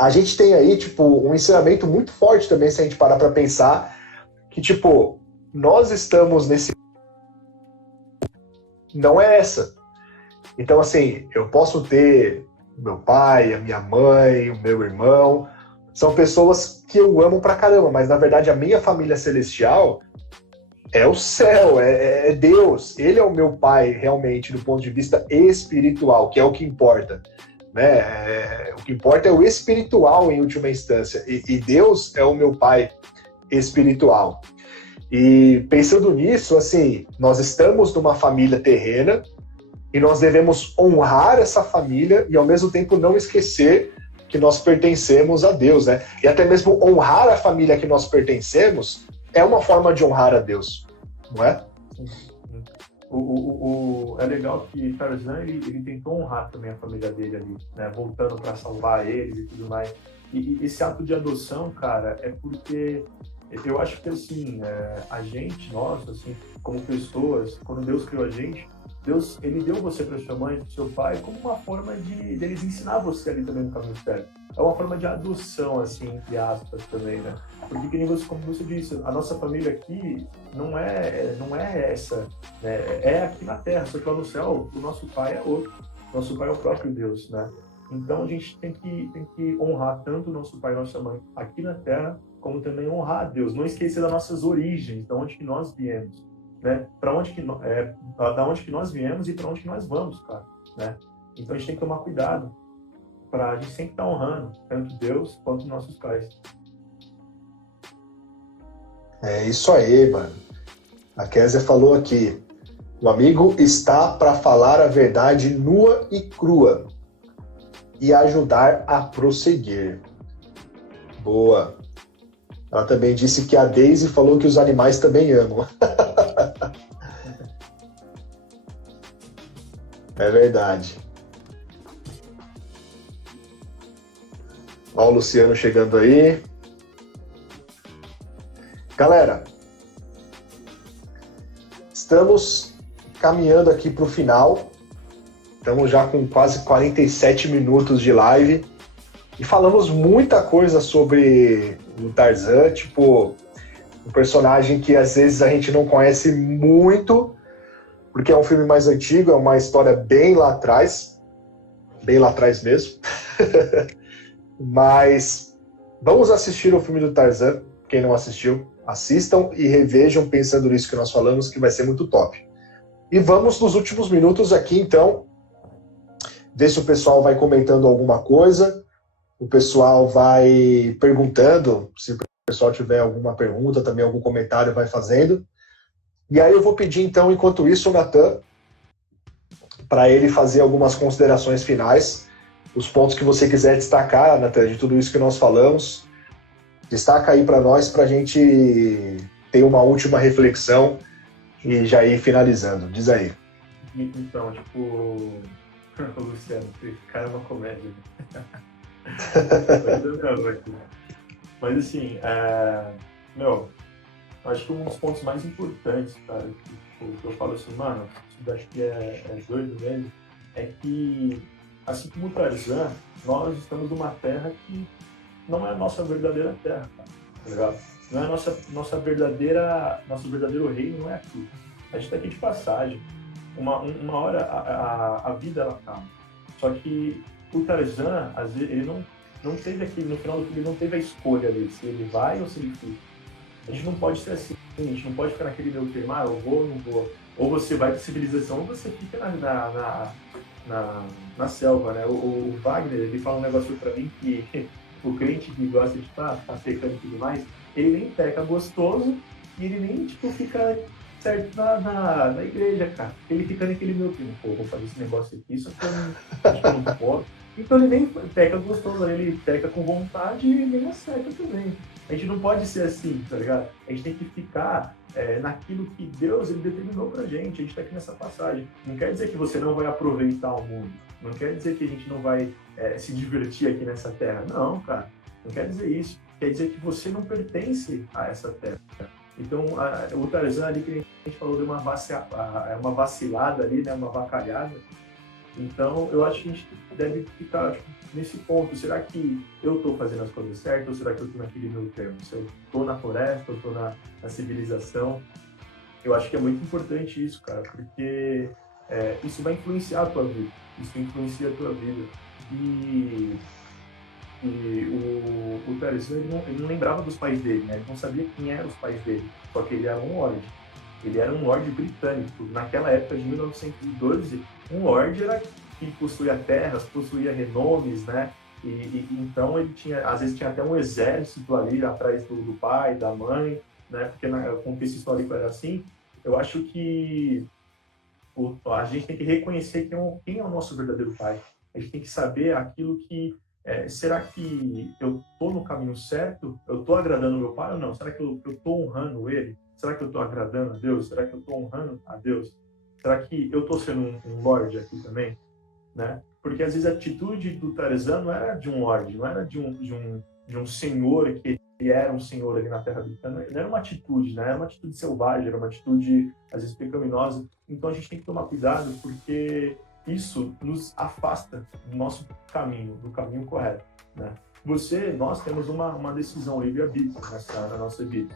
A gente tem aí, tipo, um ensinamento muito forte também, se a gente parar para pensar, que, tipo, nós estamos nesse... Não é essa. Então, assim, eu posso ter meu pai, a minha mãe, o meu irmão, são pessoas que eu amo pra caramba, mas, na verdade, a minha família celestial é o céu, é Deus. Ele é o meu pai, realmente, do ponto de vista espiritual, que é o que importa. Né? O que importa é o espiritual, em última instância. E Deus é o meu pai espiritual. E pensando nisso, assim, nós estamos numa família terrena e nós devemos honrar essa família e, ao mesmo tempo, não esquecer que nós pertencemos a Deus, né? E até mesmo honrar a família que nós pertencemos é uma forma de honrar a Deus, não é? É legal que Tarzan ele tentou honrar também a família dele ali, né? Voltando para salvar eles e tudo mais. E esse ato de adoção, cara, é porque eu acho que assim, a gente, nós, assim, como pessoas, quando Deus criou a gente, Deus, ele deu você para sua mãe, para seu pai, como uma forma deles ensinar você ali também no caminho certo. É uma forma de adoção, assim, entre aspas também, né? Porque, como você disse, a nossa família aqui não é essa, né? É aqui na Terra, só que lá no céu, o nosso pai é outro. Nosso pai é o próprio Deus, né? Então, a gente tem que honrar tanto o nosso pai e nossa mãe aqui na Terra, como também honrar a Deus. Não esquecer das nossas origens, de onde que nós viemos, né? Da onde que nós viemos e para onde que nós vamos, cara, né? Então, a gente tem que tomar cuidado para a gente sempre estar honrando tanto Deus quanto nossos pais. É isso aí, mano. A Kézia falou aqui, o amigo está para falar a verdade nua e crua e ajudar a prosseguir. Boa. Ela também disse que a Daisy falou que os animais também amam. É verdade. Ó, o Luciano chegando aí. Galera, estamos caminhando aqui para o final. Estamos já com quase 47 minutos de live. E falamos muita coisa sobre o Tarzan, tipo, um personagem que às vezes a gente não conhece muito, porque é um filme mais antigo, é uma história bem lá atrás mesmo. Mas vamos assistir o filme do Tarzan, quem não assistiu, assistam e revejam pensando nisso que nós falamos, que vai ser muito top. E vamos nos últimos minutos aqui, então, ver se o pessoal vai comentando alguma coisa, o pessoal vai perguntando, se o pessoal tiver alguma pergunta, também algum comentário, vai fazendo. E aí eu vou pedir, então, enquanto isso, o Nathan, para ele fazer algumas considerações finais, os pontos que você quiser destacar, Nathan, de tudo isso que nós falamos, destaca aí para nós, para a gente ter uma última reflexão e já ir finalizando. Diz aí. Então, tipo, o Luciano, esse cara é uma comédia. Mas assim, acho que um dos pontos mais importantes, cara, que eu falo assim, mano, isso acho que é doido mesmo, é que, assim como o Tarzan, nós estamos numa terra que não é a nossa verdadeira terra, cara, tá ligado? Não é a nosso verdadeiro reino, não é aqui. A gente tá aqui de passagem. Uma hora a vida ela acaba. Só que o Tarzan, às vezes, ele não teve aquele, no final do filme, ele não teve a escolha ali, se ele vai ou se ele fica. A gente não pode ser assim, a gente não pode ficar naquele meio termo, eu vou ou não vou. Ou você vai para civilização ou você fica na selva, né? O Wagner, ele fala um negócio para mim que o crente que gosta de estar pecando e tudo mais, ele nem peca gostoso e ele nem, tipo, fica certo na igreja, cara. Ele fica naquele meu tempo, pô, vou fazer esse negócio aqui, só que eu não, acho que eu não posso. Então ele nem peca gostoso, ele peca com vontade e nem acerta também. A gente não pode ser assim, tá ligado? A gente tem que ficar naquilo que Deus ele determinou pra gente. A gente tá aqui nessa passagem. Não quer dizer que você não vai aproveitar o mundo. Não quer dizer que a gente não vai se divertir aqui nessa terra. Não, cara. Não quer dizer isso. Quer dizer que você não pertence a essa terra. Então, o Tarzan ali que a gente falou de uma vacilada ali, né? Uma vacalhada. Então, eu acho que a gente deve ficar nesse ponto. Será que eu estou fazendo as coisas certas ou será que eu estou naquele meio termo? Se eu estou na floresta, eu estou na civilização? Eu acho que é muito importante isso, cara, porque isso vai influenciar a tua vida. Isso influencia a tua vida. E o Tarzan, ele não lembrava dos pais dele, né? Ele não sabia quem eram os pais dele. Só que ele era um lorde. Ele era um lorde britânico. Naquela época de 1912, um lorde era que possuía terras, possuía renomes, né? E então ele tinha, às vezes tinha até um exército ali atrás do pai, da mãe, né? Porque o contexto histórico era assim. Eu acho que a gente tem que reconhecer quem é o nosso verdadeiro pai. A gente tem que saber aquilo que será que eu estou no caminho certo? Eu estou agradando meu pai ou não? Será que eu estou honrando ele? Será que eu estou agradando a Deus? Será que eu estou honrando a Deus? Será que eu estou sendo um lorde aqui também? Né? Porque às vezes a atitude do Tarzan não era de um lorde, não era de um senhor que ele era um senhor ali na terra britânica, não era uma atitude, né? Era uma atitude selvagem, era uma atitude às vezes pecaminosa. Então a gente tem que tomar cuidado porque isso nos afasta do nosso caminho, do caminho correto, né? Nós temos uma decisão livre-arbítrio na nossa vida.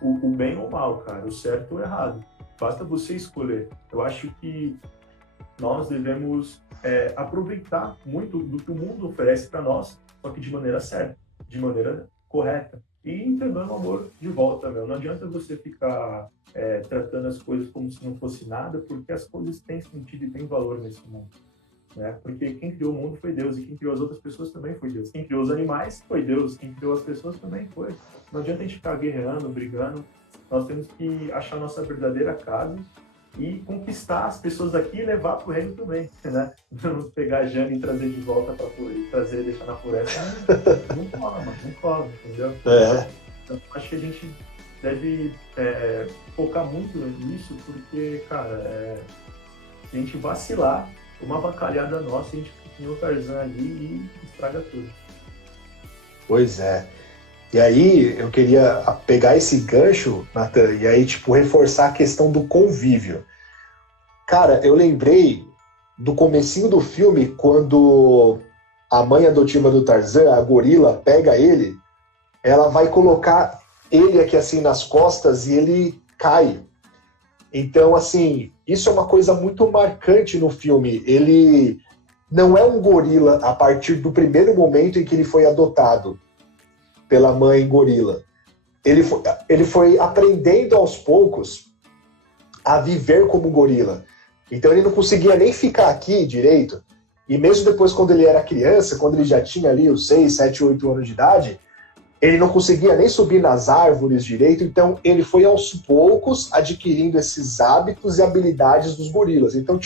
O bem ou o mal, cara, o certo ou o errado. Basta você escolher. Eu acho que nós devemos aproveitar muito do que o mundo oferece para nós, só que de maneira certa, de maneira correta. E entregando o amor de volta, meu. Não adianta você ficar tratando as coisas como se não fosse nada, porque as coisas têm sentido e têm valor nesse mundo. Né? Porque quem criou o mundo foi Deus, e quem criou as outras pessoas também foi Deus. Quem criou os animais foi Deus, quem criou as pessoas também foi. Não adianta a gente ficar guerreando, brigando. Nós temos que achar nossa verdadeira casa e conquistar as pessoas daqui e levar para o reino também, né? Não pegar a Jane e trazer de volta para trazer, deixar na floresta, não cola, entendeu? Então, acho que a gente deve focar muito nisso, porque, cara, a gente vacilar, uma vacalhada nossa, a gente fica no Tarzan ali e estraga tudo. Pois é. E aí, eu queria pegar esse gancho, Nathan, e aí, reforçar a questão do convívio. Cara, eu lembrei do comecinho do filme, quando a mãe adotiva do Tarzan, a gorila, pega ele, ela vai colocar ele aqui assim nas costas e ele cai. Então, assim, isso é uma coisa muito marcante no filme. Ele não é um gorila a partir do primeiro momento em que ele foi adotado pela mãe gorila. Ele foi aprendendo aos poucos a viver como gorila. Então ele não conseguia nem ficar aqui direito. E mesmo depois, quando ele era criança, quando ele já tinha ali os 6, 7, 8 anos de idade, ele não conseguia nem subir nas árvores direito. Então ele foi aos poucos adquirindo esses hábitos e habilidades dos gorilas. Então,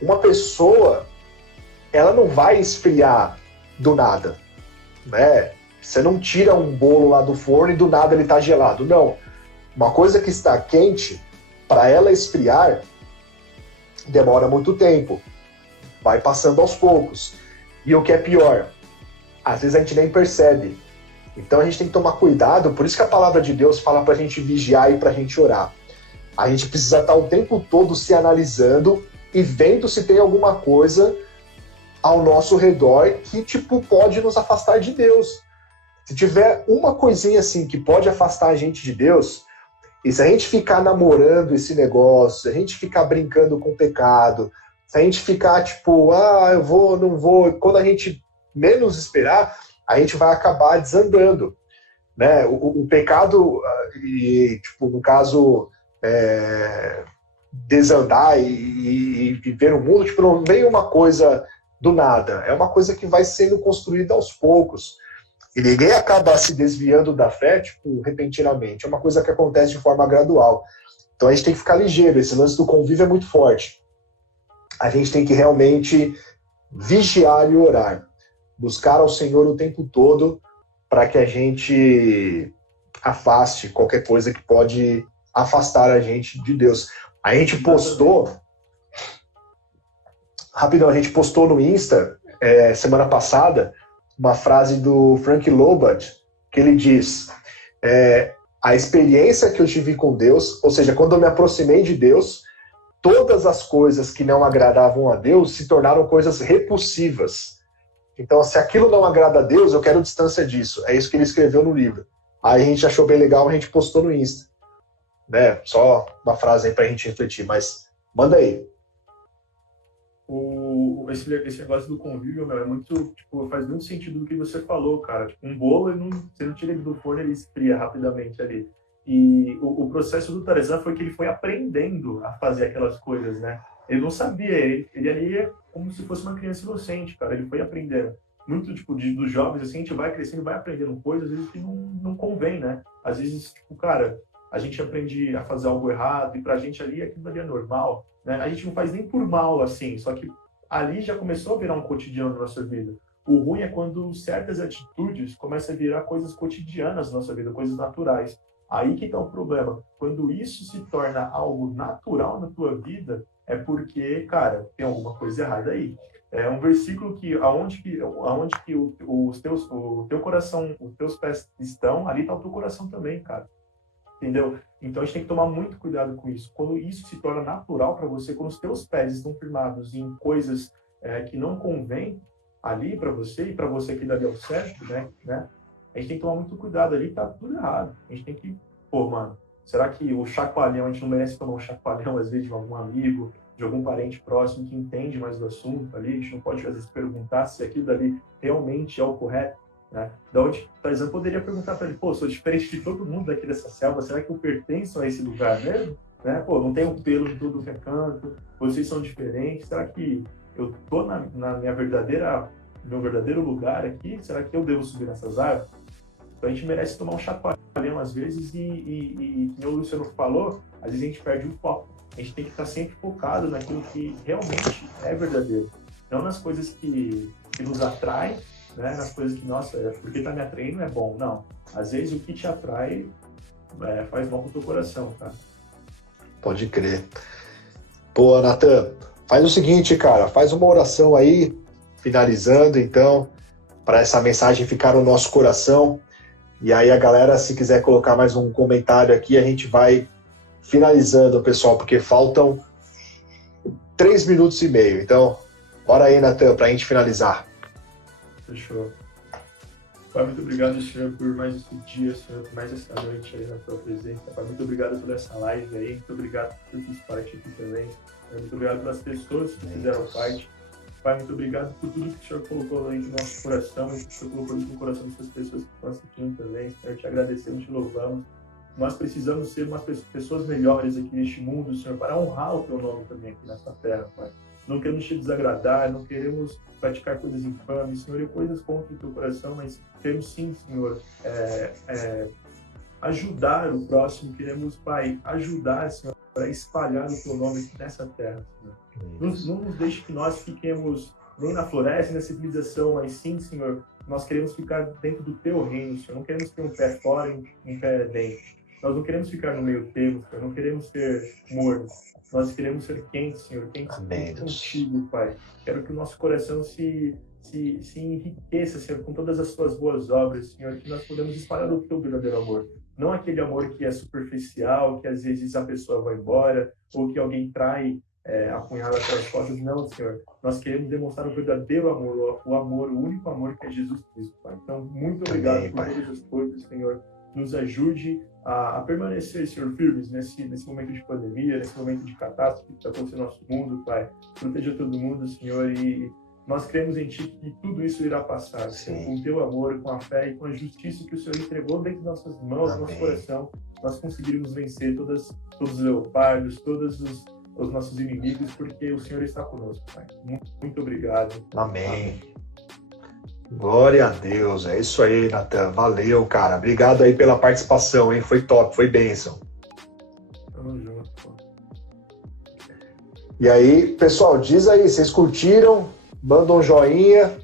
uma pessoa, ela não vai esfriar do nada, né? Você não tira um bolo lá do forno e do nada ele está gelado. Não. Uma coisa que está quente, para ela esfriar, demora muito tempo. Vai passando aos poucos. E o que é pior, às vezes a gente nem percebe. Então a gente tem que tomar cuidado. Por isso que a palavra de Deus fala para a gente vigiar e para a gente orar. A gente precisa estar o tempo todo se analisando e vendo se tem alguma coisa ao nosso redor que, pode nos afastar de Deus. Se tiver uma coisinha assim que pode afastar a gente de Deus, e se a gente ficar namorando esse negócio, se a gente ficar brincando com o pecado, se a gente ficar eu vou, não vou, quando a gente menos esperar, a gente vai acabar desandando. né? O pecado, e, tipo, no caso, desandar e viver no mundo, tipo, não vem uma coisa do nada, é uma coisa que vai sendo construída aos poucos. E ninguém acaba se desviando da fé, tipo, repentinamente. É uma coisa que acontece de forma gradual. Então a gente tem que ficar ligeiro. Esse lance do convívio é muito forte. A gente tem que realmente vigiar e orar. Buscar ao Senhor o tempo todo para que a gente afaste qualquer coisa que pode afastar a gente de Deus. A gente postou, rapidão, a gente postou no Insta, semana passada, uma frase do Frank Lobat, que ele diz, a experiência que eu tive com Deus, ou seja, quando eu me aproximei de Deus, todas as coisas que não agradavam a Deus se tornaram coisas repulsivas. Então, se aquilo não agrada a Deus, eu quero distância disso. É isso que ele escreveu no livro. Aí a gente achou bem legal, a gente postou no Insta. Né? Só uma frase aí pra gente refletir, mas manda aí. Esse negócio do convívio, meu, é muito, tipo, faz muito sentido do que você falou, cara. Tipo, um bolo, você não tira ele do forno, ele esfria rapidamente ali. E o processo do Tarzan foi que ele foi aprendendo a fazer aquelas coisas, né? Ele não sabia, ele ali é como se fosse uma criança inocente, cara. Ele foi aprendendo. Muito, tipo, dos jovens, assim, a gente vai crescendo, vai aprendendo coisas, às vezes que não convém, né? Às vezes, tipo, cara, a gente aprende a fazer algo errado e pra gente ali aquilo ali é normal, né? A gente não faz nem por mal, assim, só que ali já começou a virar um cotidiano na nossa vida. O ruim é quando certas atitudes começam a virar coisas cotidianas na nossa vida, coisas naturais. Aí que está o problema. Quando isso se torna algo natural na tua vida, é porque, cara, tem alguma coisa errada aí. É um versículo que aonde que o teu coração, os teus pés estão, ali está o teu coração também, cara. Entendeu? Então a gente tem que tomar muito cuidado com isso. Quando isso se torna natural para você, quando os teus pés estão firmados em coisas que não convém ali para você e para você que dali ao certo, né? A gente tem que tomar muito cuidado ali, tá tudo errado. A gente tem que, pô, mano, será que o chacoalhão, a gente não merece tomar um chacoalhão às vezes de algum amigo, de algum parente próximo que entende mais do assunto ali? A gente não pode às vezes perguntar se aquilo dali realmente é o correto. Né? Da onde, por exemplo, poderia perguntar para ele, pô, sou diferente de todo mundo daqui dessa selva, será que eu pertenço a esse lugar mesmo? Né? Pô, não tenho pelo em tudo que é canto, vocês são diferentes, será que eu tô na minha meu verdadeiro lugar aqui? Será que eu devo subir nessas árvores? Então a gente merece tomar um chacoalhão às vezes e como o Luciano falou, às vezes a gente perde o foco. A gente tem que estar sempre focado naquilo que realmente é verdadeiro, não nas coisas que nos atraem, né, nas coisas que, nossa, porque tá me atraindo é bom. Não. Às vezes o que te atrai faz mal pro teu coração, tá? Pode crer. Pô, Natan, faz o seguinte, cara, faz uma oração aí, finalizando, então, para essa mensagem ficar no nosso coração. E aí a galera, se quiser colocar mais um comentário aqui, a gente vai finalizando, pessoal, porque faltam 3 minutos e meio. Então, bora aí, Natan, para a gente finalizar. Fechou. Pai, muito obrigado, Senhor, por mais esse dia, Senhor, por mais essa noite aí na tua presença. Pai, muito obrigado por essa live aí, muito obrigado por fiz parte aqui também. Muito obrigado pelas pessoas que fizeram parte. Pai, muito obrigado por tudo que o Senhor colocou aí no nosso coração, e que o Senhor colocou no coração dessas pessoas que estão assistindo também. Senhor, te agradecemos, te louvamos. Nós precisamos ser umas pessoas melhores aqui neste mundo, Senhor, para honrar o teu nome também aqui nessa terra, Pai. Não queremos te desagradar, não queremos praticar coisas infames, Senhor, e coisas contra o teu coração, mas queremos sim, Senhor, ajudar o próximo, queremos, Pai, ajudar, Senhor, para espalhar o teu nome aqui nessa terra, Senhor. Não nos deixe que nós fiquemos nem na floresta, na civilização, mas sim, Senhor, nós queremos ficar dentro do teu reino, Senhor, não queremos ter um pé fora e um pé dentro. Nós não queremos ficar no meio termo, Senhor, não queremos ser mornos. Nós queremos ser quentes, Senhor, quentes contigo, Pai. Quero que o nosso coração se enriqueça, Senhor, com todas as tuas boas obras, Senhor, que nós podemos espalhar o teu verdadeiro amor. Não aquele amor que é superficial, que às vezes a pessoa vai embora, ou que alguém trai apunhala pelas costas. Não, Senhor. Nós queremos demonstrar o verdadeiro amor, o amor, o único amor que é Jesus Cristo, Pai. Então, muito obrigado por todas as coisas, Senhor. Nos ajude a permanecer, Senhor, firmes nesse momento de pandemia, nesse momento de catástrofe que está acontecendo no nosso mundo, Pai. Proteja todo mundo, Senhor, e nós cremos em Ti que tudo isso irá passar. Sim. Com o Teu amor, com a fé e com a justiça que o Senhor entregou dentro de nossas mãos, nosso coração, nós conseguiremos vencer todos os leopardos, todos os nossos inimigos, porque o Senhor está conosco, Pai. Muito obrigado. Amém. Glória a Deus. É isso aí, Natan. Valeu, cara. Obrigado aí pela participação, hein? Foi top, foi bênção. Tamo junto, pô. E aí, pessoal, diz aí, vocês curtiram? Manda um joinha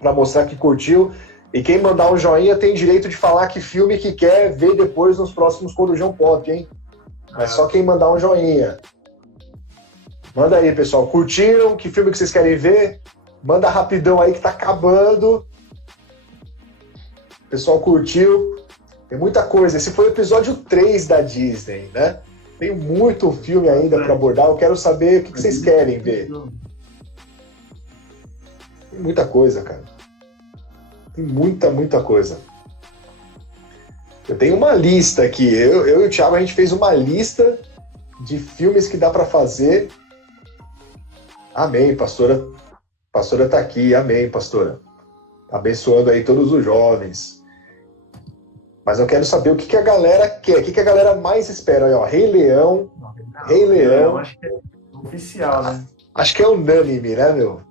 para mostrar que curtiu. E quem mandar um joinha tem direito de falar que filme que quer ver depois nos próximos Corujão Pop, hein? Mas só quem mandar um joinha. Manda aí, pessoal. Curtiram? Que filme que vocês querem ver? Manda rapidão aí que tá acabando. O pessoal curtiu. Tem muita coisa. Esse foi o episódio 3 da Disney, né? Tem muito filme ainda para abordar. Eu quero saber o que vocês querem ver. Tem muita coisa, cara. Tem muita coisa. Eu tenho uma lista aqui. Eu e o Thiago, a gente fez uma lista de filmes que dá para fazer. Amém, pastora. Pastora tá aqui. Amém, pastora. Abençoando aí todos os jovens. Mas eu quero saber o que a galera quer. O que a galera mais espera. Aí, ó, Rei Leão. Rei Leão. Acho que é oficial, né? Acho que é unânime, né, meu?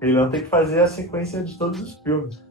Rei Leão tem que fazer a sequência de todos os filmes.